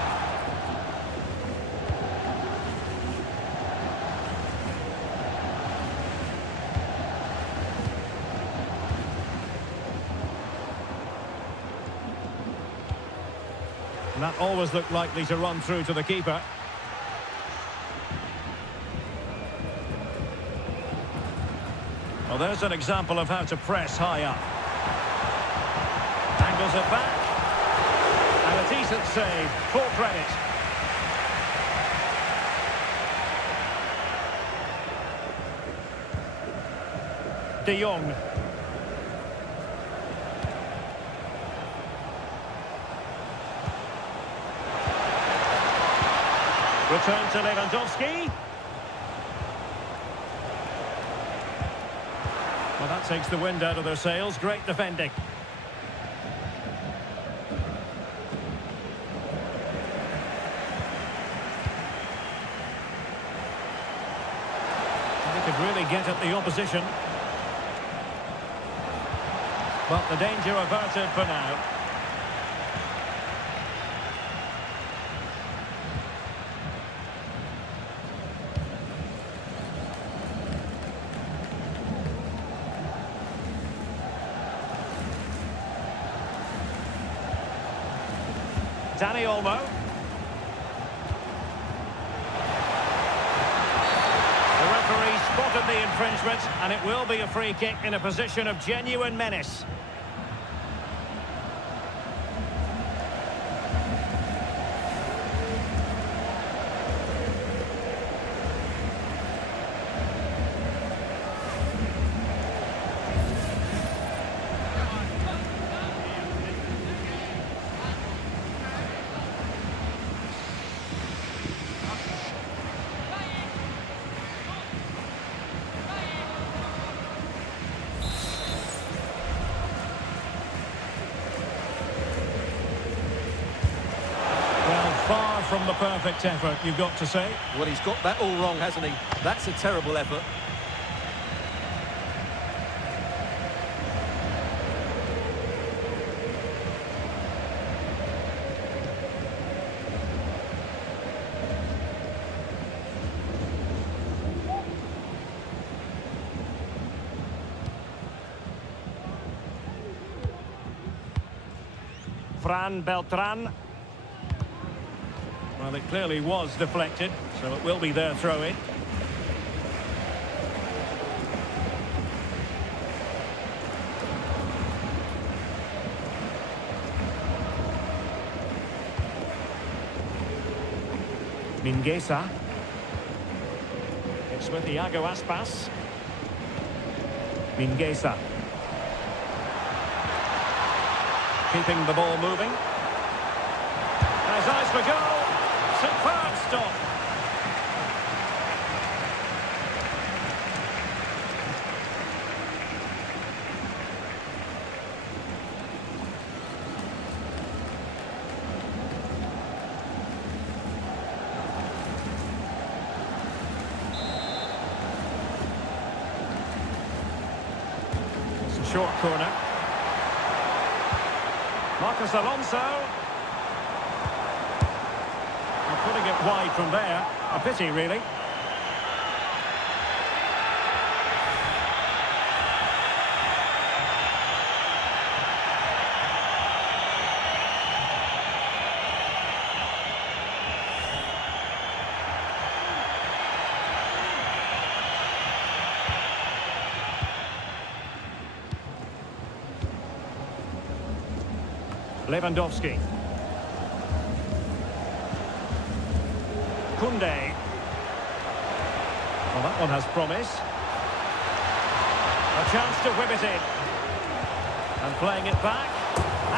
that always looked likely to run through to the keeper. Well, there's an example of how to press high up. Angles it back. And a decent save. Full credit. De Jong. Return to Lewandowski. Well, that takes the wind out of their sails. Great defending. They could really get at the opposition. But the danger averted for now. Dani Olmo. The referee spotted the infringement, and it will be a free kick in a position of genuine menace. Far from the perfect effort, you've got to say. Well, he's got that all wrong, hasn't he? That's a terrible effort. Fran Beltran. Well, it clearly was deflected, so it will be their throw-in. Mingueza. It's with Iago Aspas. Mingueza. Keeping the ball moving. Has eyes for goal. Superb stop. It's a short corner. Marcos Alonso. Putting it wide from there. A pity, really. Lewandowski. Koundé. Well, that one has promise. A chance to whip it in. And playing it back.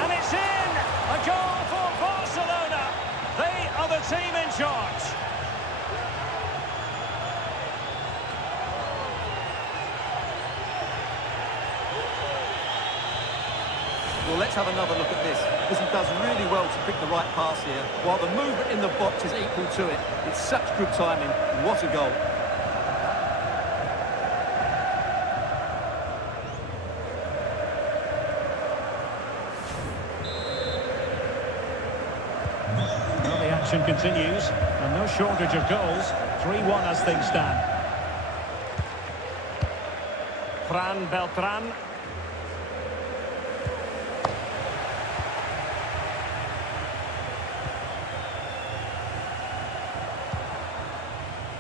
And it's in! A goal for Barcelona. They are the team in charge. Well, let's have another look at this, because he does really well to pick the right pass here, while the movement in the box is equal to it. It's such good timing. What a goal. Well, the action continues, and no shortage of goals. 3-1 as things stand. Fran Beltran.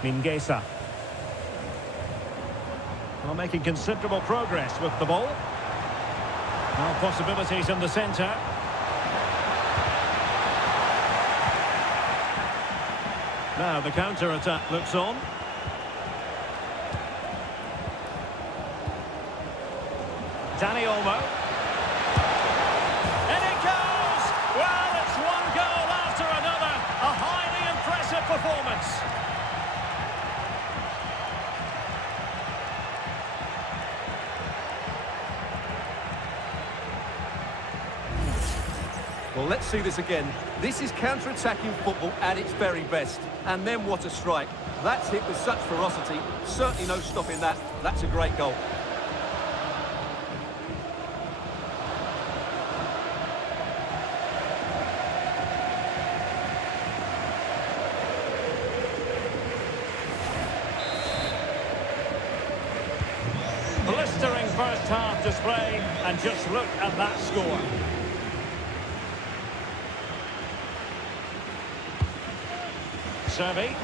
Mingueza. Well, making considerable progress with the ball. Now possibilities in the centre. Now the counter-attack looks on. Dani Olmo. And it goes! Well, it's one goal after another. A highly impressive performance. Well, let's see this again. This is counter-attacking football at its very best. And then what a strike. That's hit with such ferocity. Certainly no stopping that. That's a great goal. Blistering first half display, and just look at that score. Servi.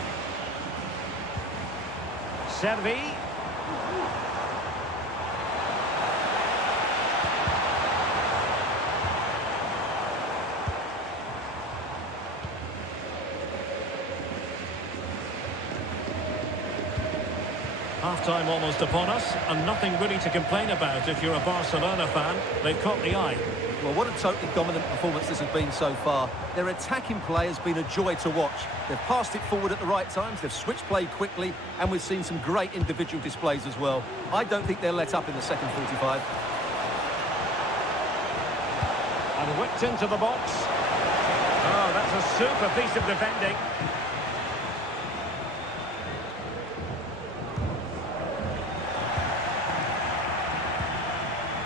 Half-time almost upon us, and nothing really to complain about if you're a Barcelona fan. They've caught the eye. Well, what a totally dominant performance this has been so far. Their attacking play has been a joy to watch. They've passed it forward at the right times, they've switched play quickly, and we've seen some great individual displays as well. I don't think they'll let up in the second 45. And whipped into the box. Oh, that's a super piece of defending.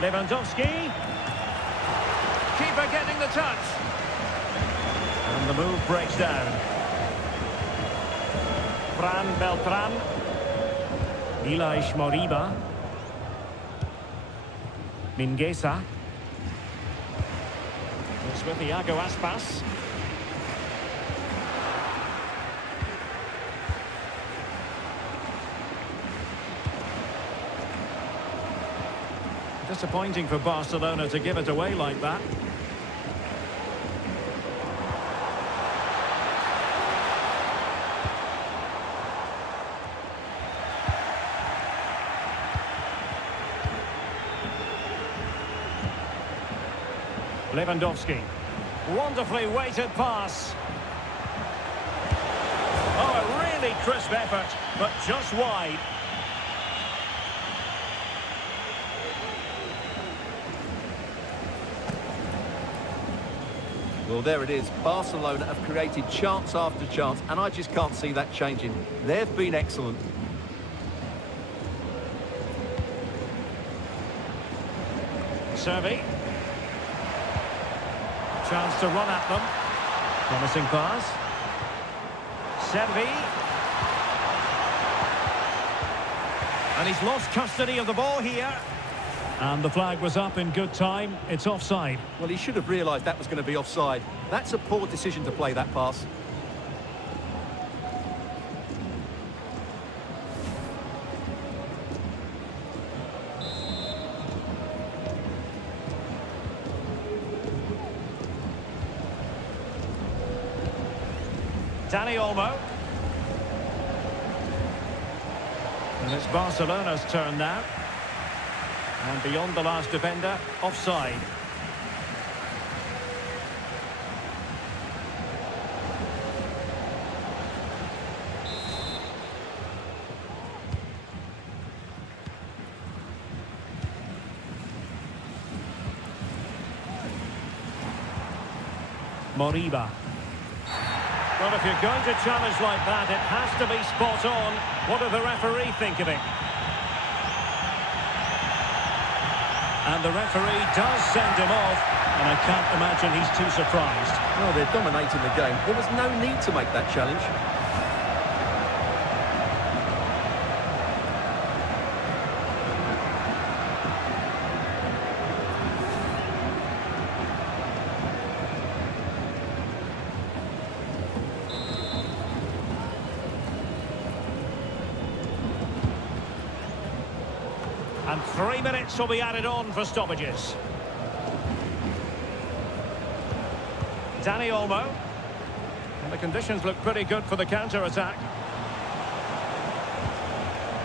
Lewandowski. Keeper getting the touch. And the move breaks down. Fran Beltran. Ilaix Moriba. Mingueza. It's with Iago Aspas. Disappointing for Barcelona to give it away like that. Lewandowski. Wonderfully weighted pass. Oh, a really crisp effort, but just wide. Well, there it is. Barcelona have created chance after chance, and I just can't see that changing. They've been excellent. Servi. Chance to run at them. Promising pass. Servi. And he's lost custody of the ball here. And the flag was up in good time. It's offside. Well, he should have realised that was going to be offside. That's a poor decision to play that pass. Dani Olmo. And it's Barcelona's turn now. And beyond the last defender, offside. Moriba. Well, if you're going to challenge like that, it has to be spot on. What does the referee think of it? And the referee does send him off, and I can't imagine he's too surprised. Well, they're dominating the game. There was no need to make that challenge. And 3 minutes will be added on for stoppages. Danny Olmo. And the conditions look pretty good for the counter-attack.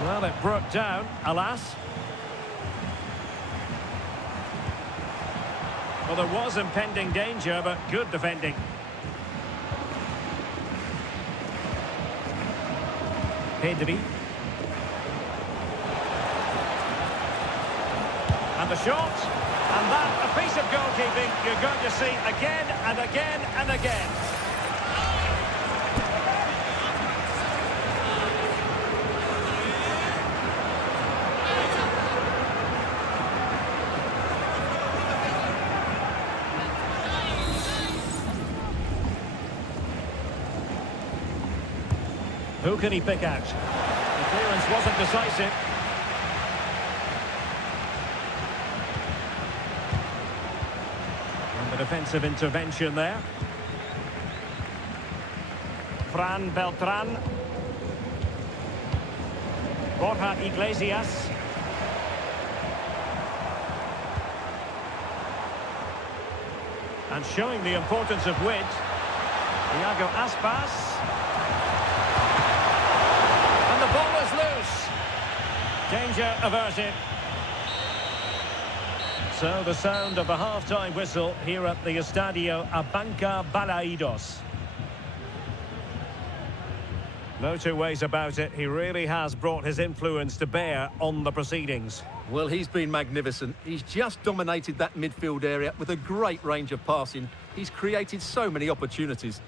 Well, it broke down, alas. Well, there was impending danger, but good defending. Pedri. And the shot. And that, a piece of goalkeeping you're going to see again and again and again. Who can he pick out? The clearance wasn't decisive. And the defensive intervention there. Fran Beltran. Borja Iglesias. And showing the importance of width, Iago Aspas. And the ball is loose. Danger averted. So the sound of the half-time whistle here at the Estadio Abanca Balaidos. No two ways about it, he really has brought his influence to bear on the proceedings. Well, he's been magnificent. He's just dominated that midfield area with a great range of passing. He's created so many opportunities.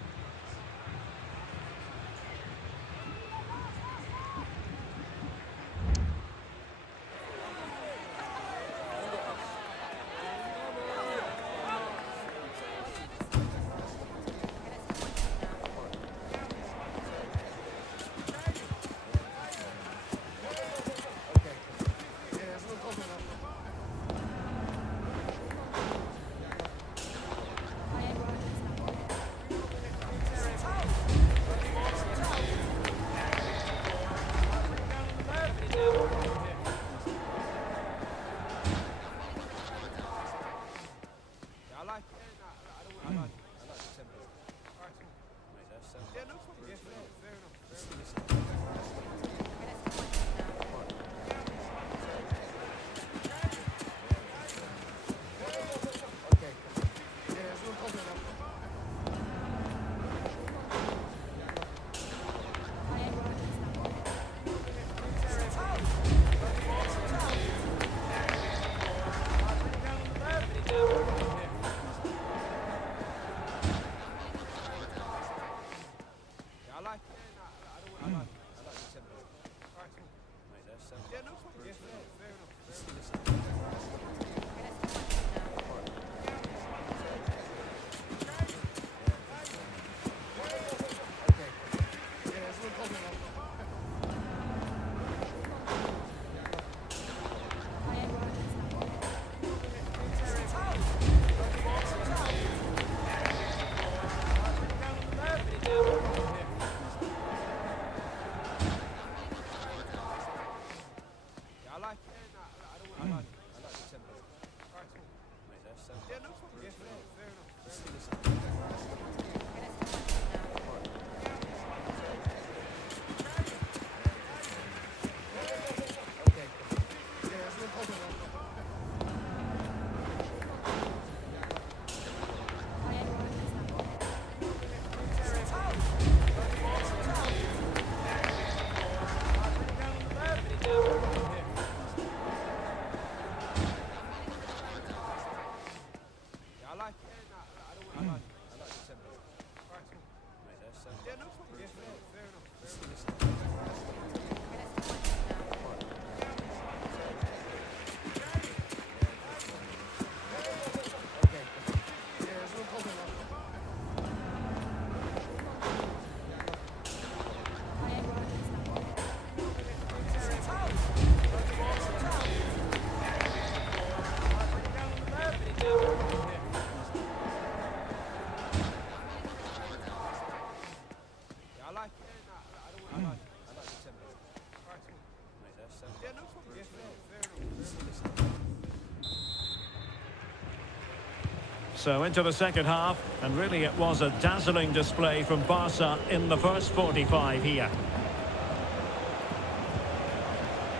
So into the second half, and really it was a dazzling display from Barca in the first 45 here.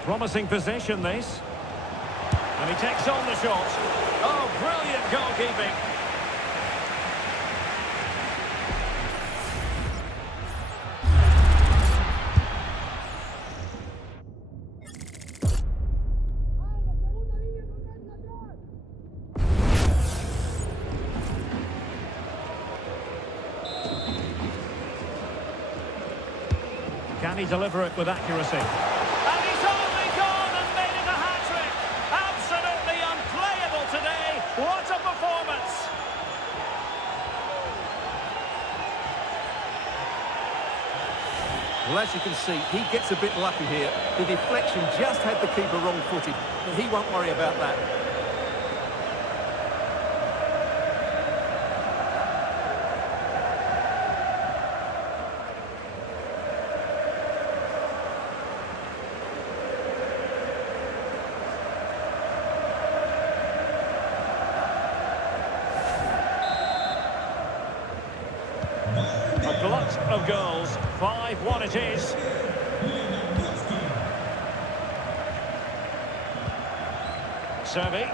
Promising possession, this. And he takes on the shot. Oh, brilliant goalkeeping. Can he deliver it with accuracy? And he's only gone and made it a hat-trick! Absolutely unplayable today! What a performance! Well, as you can see, he gets a bit lucky here. The deflection just had the keeper wrong-footed, but he won't worry about that. A glut of goals. 5-1 it is. Servi.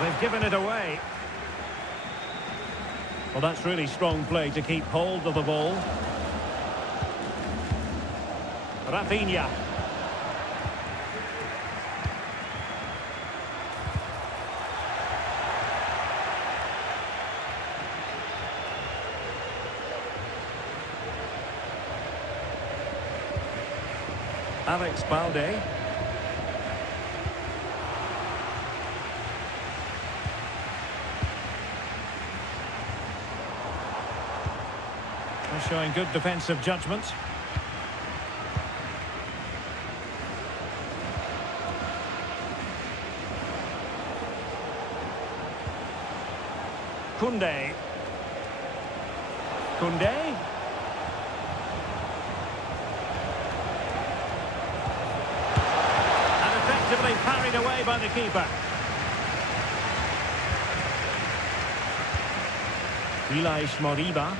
They've given it away. Well, that's really strong play to keep hold of the ball. Rafinha. Alex Balde. They're showing good defensive judgment. Koundé. Koundé. Effectively parried away by the keeper. Ilaix Moriba.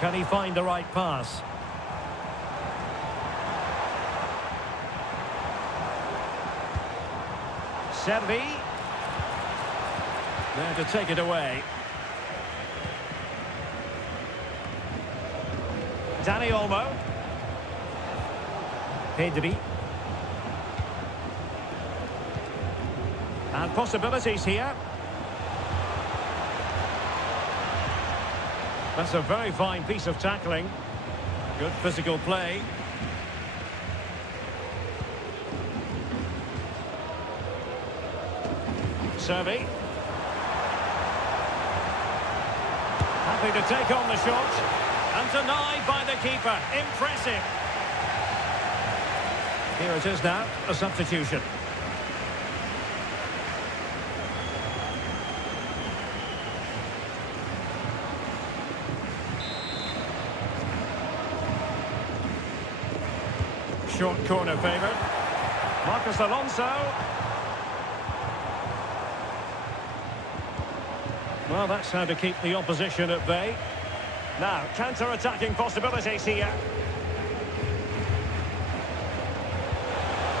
Can he find the right pass? Servi. There to take it away. Dani Olmo. Pedri. And possibilities here. That's a very fine piece of tackling. Good physical play. Servi. Happy to take on the shot. And denied by the keeper. Impressive. Here it is now, a substitution. Short corner favoured. Marcos Alonso. Well, that's how to keep the opposition at bay. Now, counter-attacking possibilities here.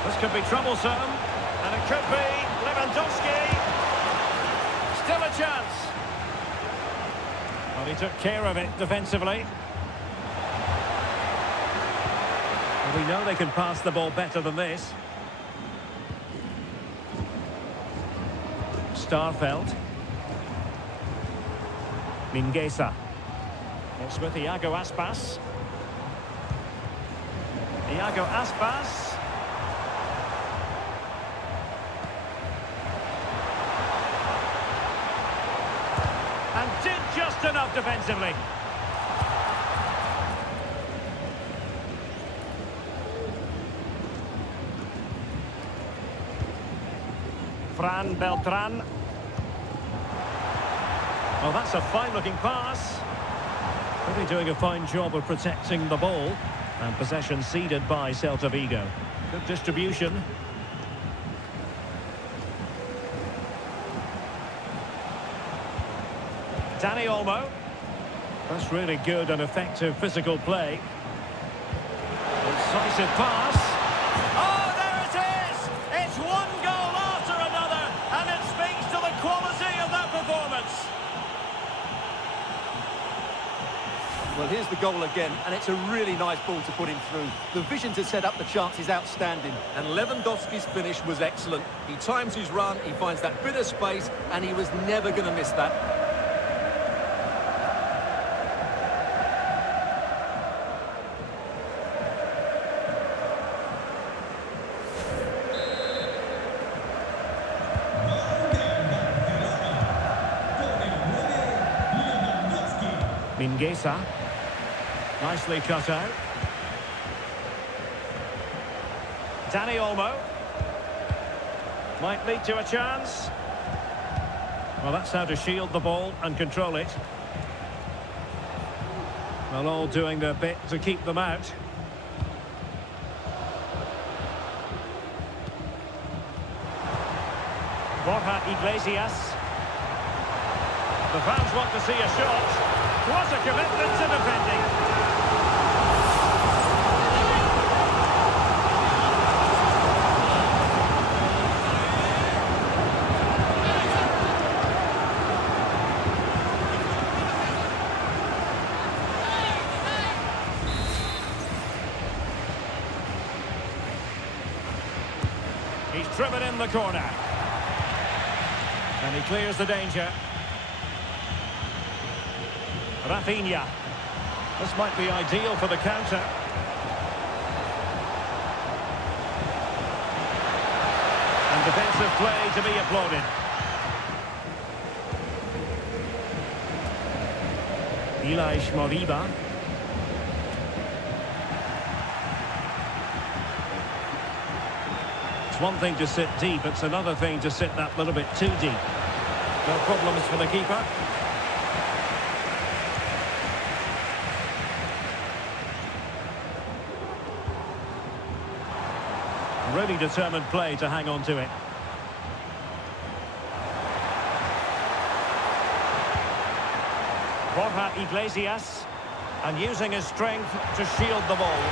This could be troublesome, and it could be Lewandowski. Still a chance. Well, he took care of it defensively. Well, we know they can pass the ball better than this. Starfelt. Mingueza. It's with Iago Aspas. Iago Aspas. And did just enough defensively. Fran Beltran. Well, that's a fine-looking pass. Really doing a fine job of protecting the ball. And possession ceded by Celta Vigo. Good distribution. Dani Olmo. That's really good and effective physical play. Decisive pass. Oh, there it is! It's one goal after another, and it speaks to the quality of that performance. Well, here's the goal again, and it's a really nice ball to put him through. The vision to set up the chance is outstanding, and Lewandowski's finish was excellent. He times his run, he finds that bit of space, and he was never going to miss that. Mingueza. Nicely cut out. Dani Olmo. Might lead to a chance. Well, that's how to shield the ball and control it. Well, all doing their bit to keep them out. Borja Iglesias. The fans want to see a shot. What a commitment to defending. He's driven in the corner. And he clears the danger. Rafinha. This might be ideal for the counter. And defensive play to be applauded. Ilaix Moriba. It's one thing to sit deep, it's another thing to sit that little bit too deep. No problems for the keeper. Really determined play to hang on to it. Borja Iglesias, and using his strength to shield the ball.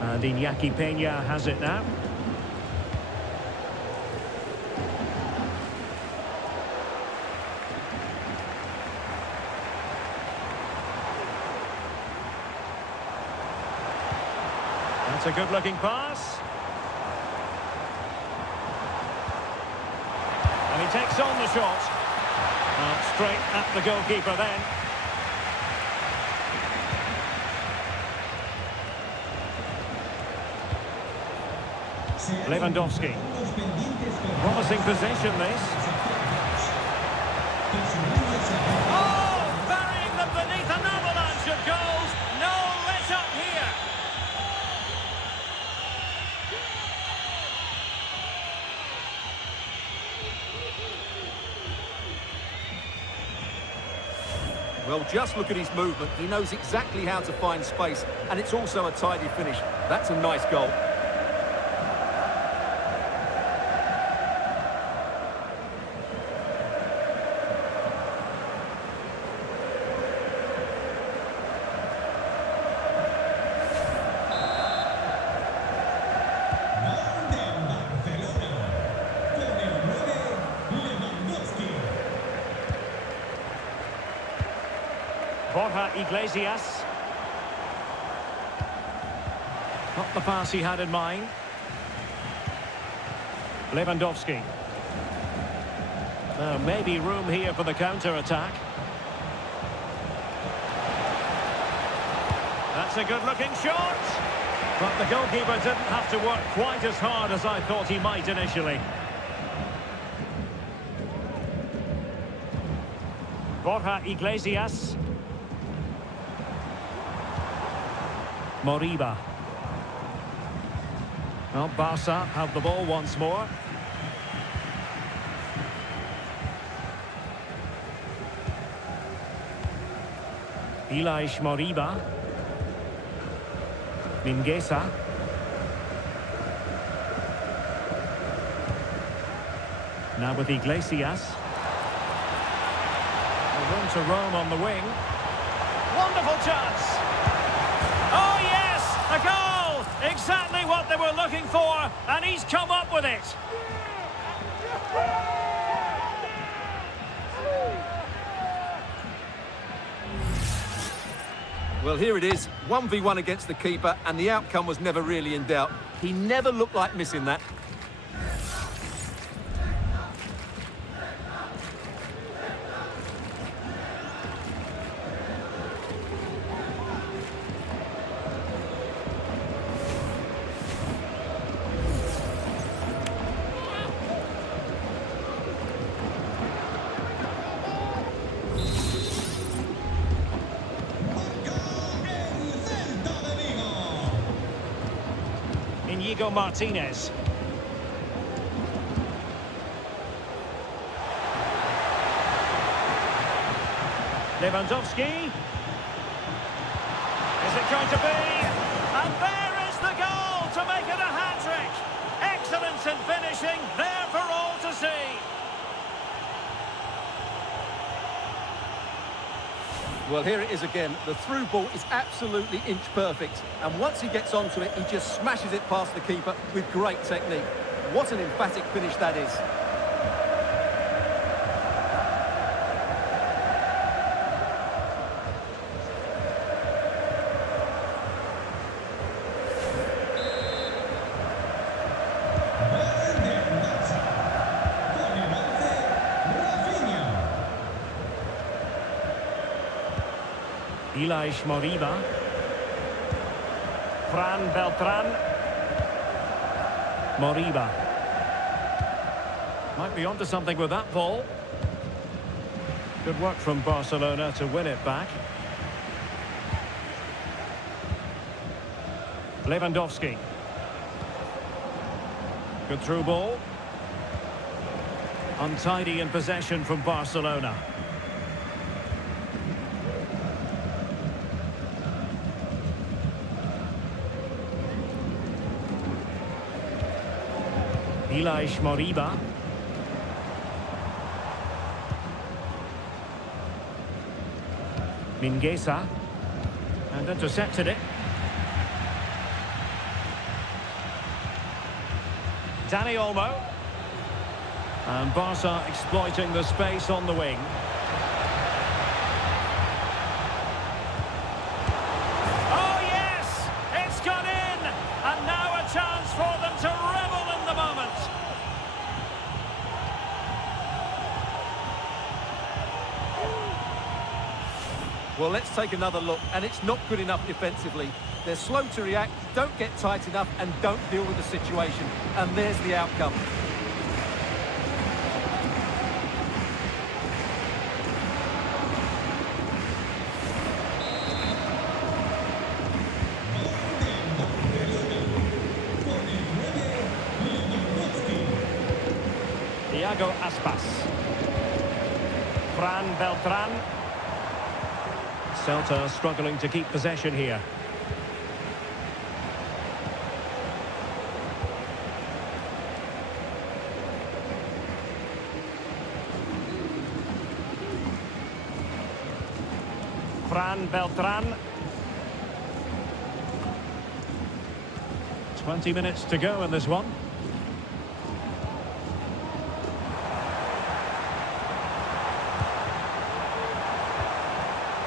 And Iñaki Peña has it now. That's a good-looking pass. And he takes on the shot. Straight at the goalkeeper then. Lewandowski. Promising possession, this. Oh, burying them beneath an avalanche of goals. No let-up here. Well, just look at his movement. He knows exactly how to find space, and it's also a tidy finish. That's a nice goal. Borja Iglesias. Not the pass he had in mind. Lewandowski. Maybe room here for the counter-attack. That's a good-looking shot. But the goalkeeper didn't have to work quite as hard as I thought he might initially. Borja Iglesias. Moriba. Well, Barca have the ball once more. Elias Moriba. Mingueza. Now with Iglesias. Room to roam on the wing. Wonderful chance. Oh yes, a goal! Exactly what they were looking for, and he's come up with it. Well, here it is, 1v1 against the keeper, and the outcome was never really in doubt. He never looked like missing that. Vigo Martinez. Lewandowski. Is it going to be? And there is the goal to make it a hat-trick. Excellence in finishing, there for all to see. Well, here it is again. The through ball is absolutely inch perfect. And once he gets onto it, he just smashes it past the keeper with great technique. What an emphatic finish that is. Elias Moriba. Fran Beltran. Moriba. Might be onto something with that ball. Good work from Barcelona to win it back. Lewandowski. Good through ball. Untidy in possession from Barcelona. Elias Moriba. Mingueza. And intercepted it. Dani Olmo. And Barca exploiting the space on the wing. Oh yes! It's gone in! And now a chance for them to revel in the moment. Well, let's take another look, and it's not good enough defensively. They're slow to react, don't get tight enough, and don't deal with the situation. And there's the outcome. Thiago Aspas. Fran Beltran. Celta struggling to keep possession here. Fran Beltran. 20 minutes to go in this one.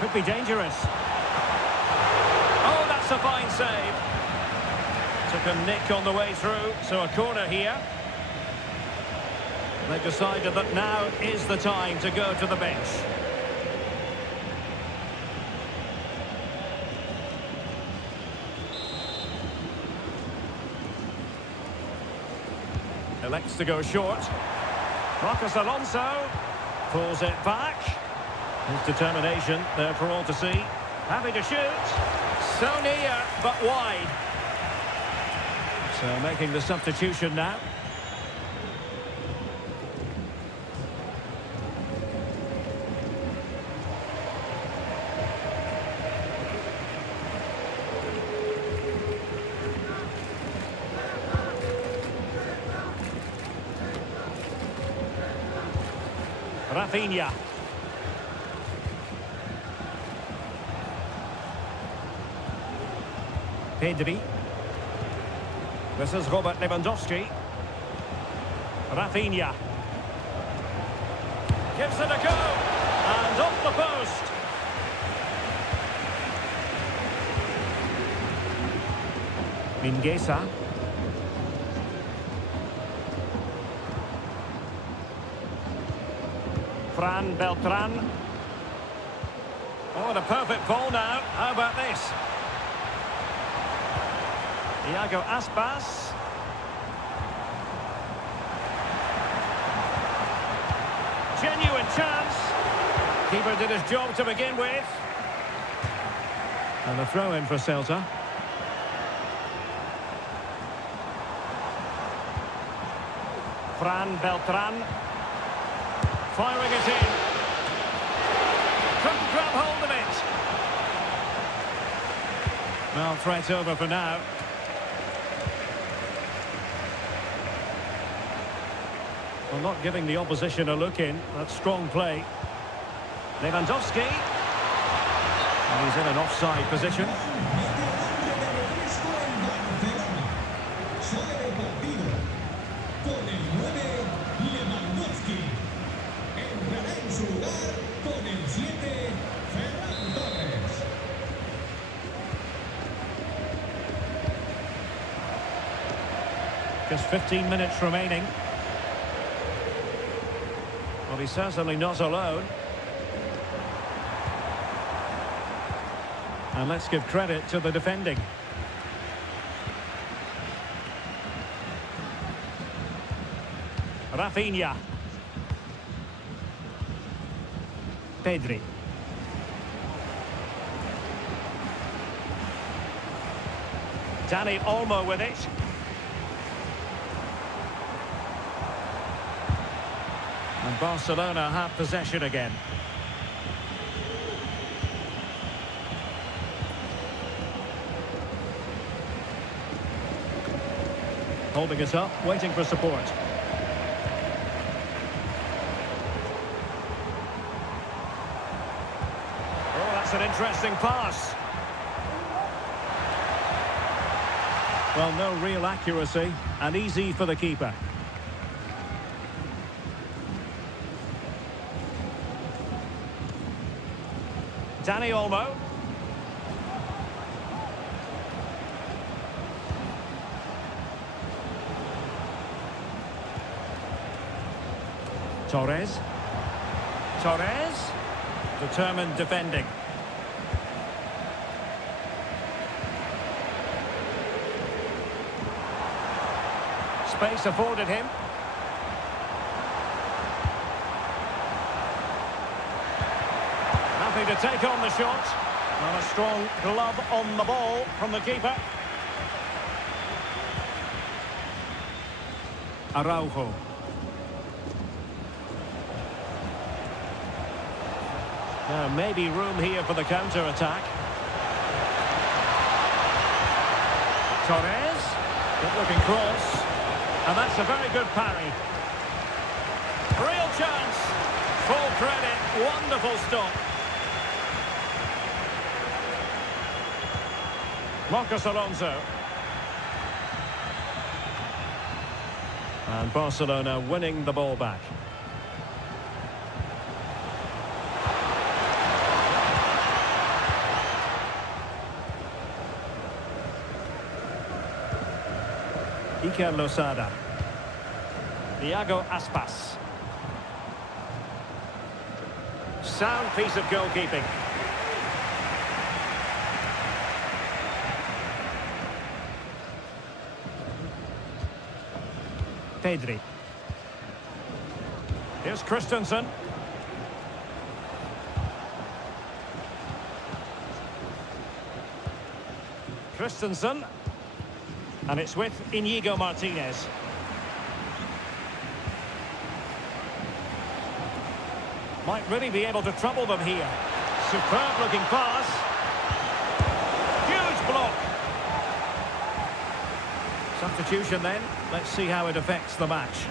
Could be dangerous. Oh, that's a fine save. Took a nick on the way through, so a corner here. They've decided that now is the time to go to the bench. Elects to go short. Marcos Alonso pulls it back. His determination there for all to see. Happy to shoot. So near, but wide. So making the substitution now. Rafinha. Pedri. This is Robert Lewandowski. Rafinha. Gives it a go. And off the post. Mingueza. Fran Beltran. Oh, and a perfect ball now. How about this? Iago Aspas. Genuine chance. Keeper did his job to begin with. And a throw in for Celta. Fran Beltran. Firing it in. Couldn't grab hold of it. Well, threat over for now. Well, not giving the opposition a look in. That's strong play. Lewandowski. And he's in an offside position. Just 15 minutes remaining. Well, he's certainly not alone. And let's give credit to the defending. Rafinha. Pedri. Dani Olmo with it. And Barcelona have possession again. Holding it up, waiting for support. Oh, that's an interesting pass. Well, no real accuracy, and easy for the keeper. Dani Olmo. Torres. Torres. Determined defending. Space afforded him. Happy to take on the shot. And a strong glove on the ball from the keeper. Araujo. Now maybe room here for the counter-attack. Torres. Good-looking cross. And that's a very good parry. Real chance. Full credit. Wonderful stop. Marcos Alonso. And Barcelona winning the ball back. Iker Losada. Iago Aspas. Sound piece of goalkeeping. Pedri. Here's Christensen. Christensen. And it's with Inigo Martinez. Might really be able to trouble them here. Superb looking pass. Huge block. Substitution then. Let's see how it affects the match.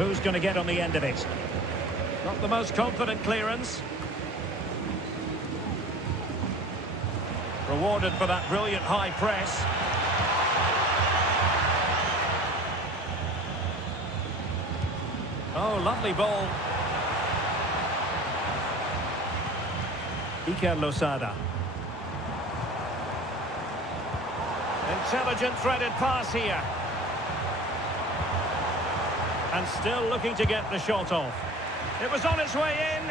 Who's going to get on the end of it? Not the most confident clearance. Rewarded for that brilliant high press. Oh, lovely ball. Iker Losada. Intelligent threaded pass here. And still looking to get the shot off. It was on its way in.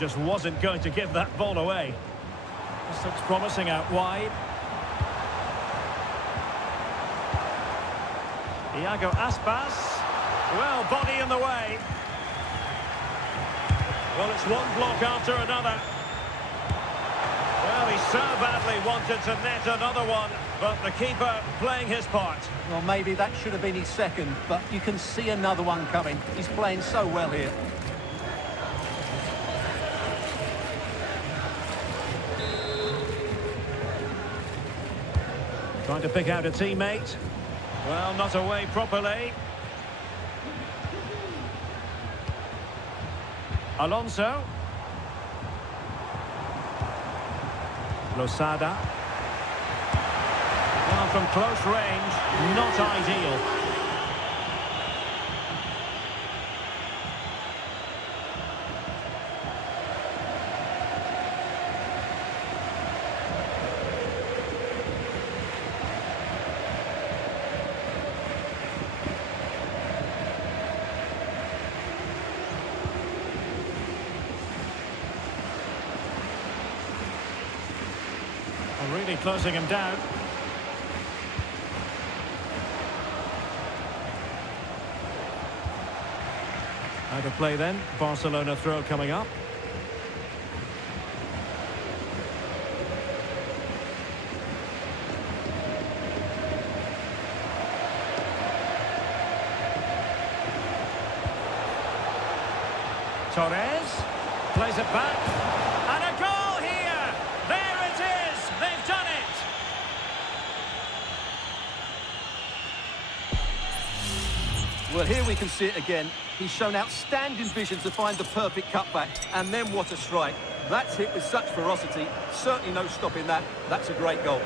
Just wasn't going to give that ball away. This looks promising out wide. Iago Aspas. Well, body in the way. Well, it's one block after another. Well, he so badly wanted to net another one, but the keeper playing his part. Well, maybe that should have been his second, but you can see another one coming. He's playing so well here. Trying to pick out a teammate. Well, not away properly. Alonso. Losada. Well, from close range, not ideal. Really closing him down. Out of play then. Barcelona throw coming up. Torres plays it back. And a goal here! There it is! They've done it! Well, here we can see it again. He's shown outstanding vision to find the perfect cutback. And then what a strike. That's hit with such ferocity. Certainly no stopping that. That's a great goal.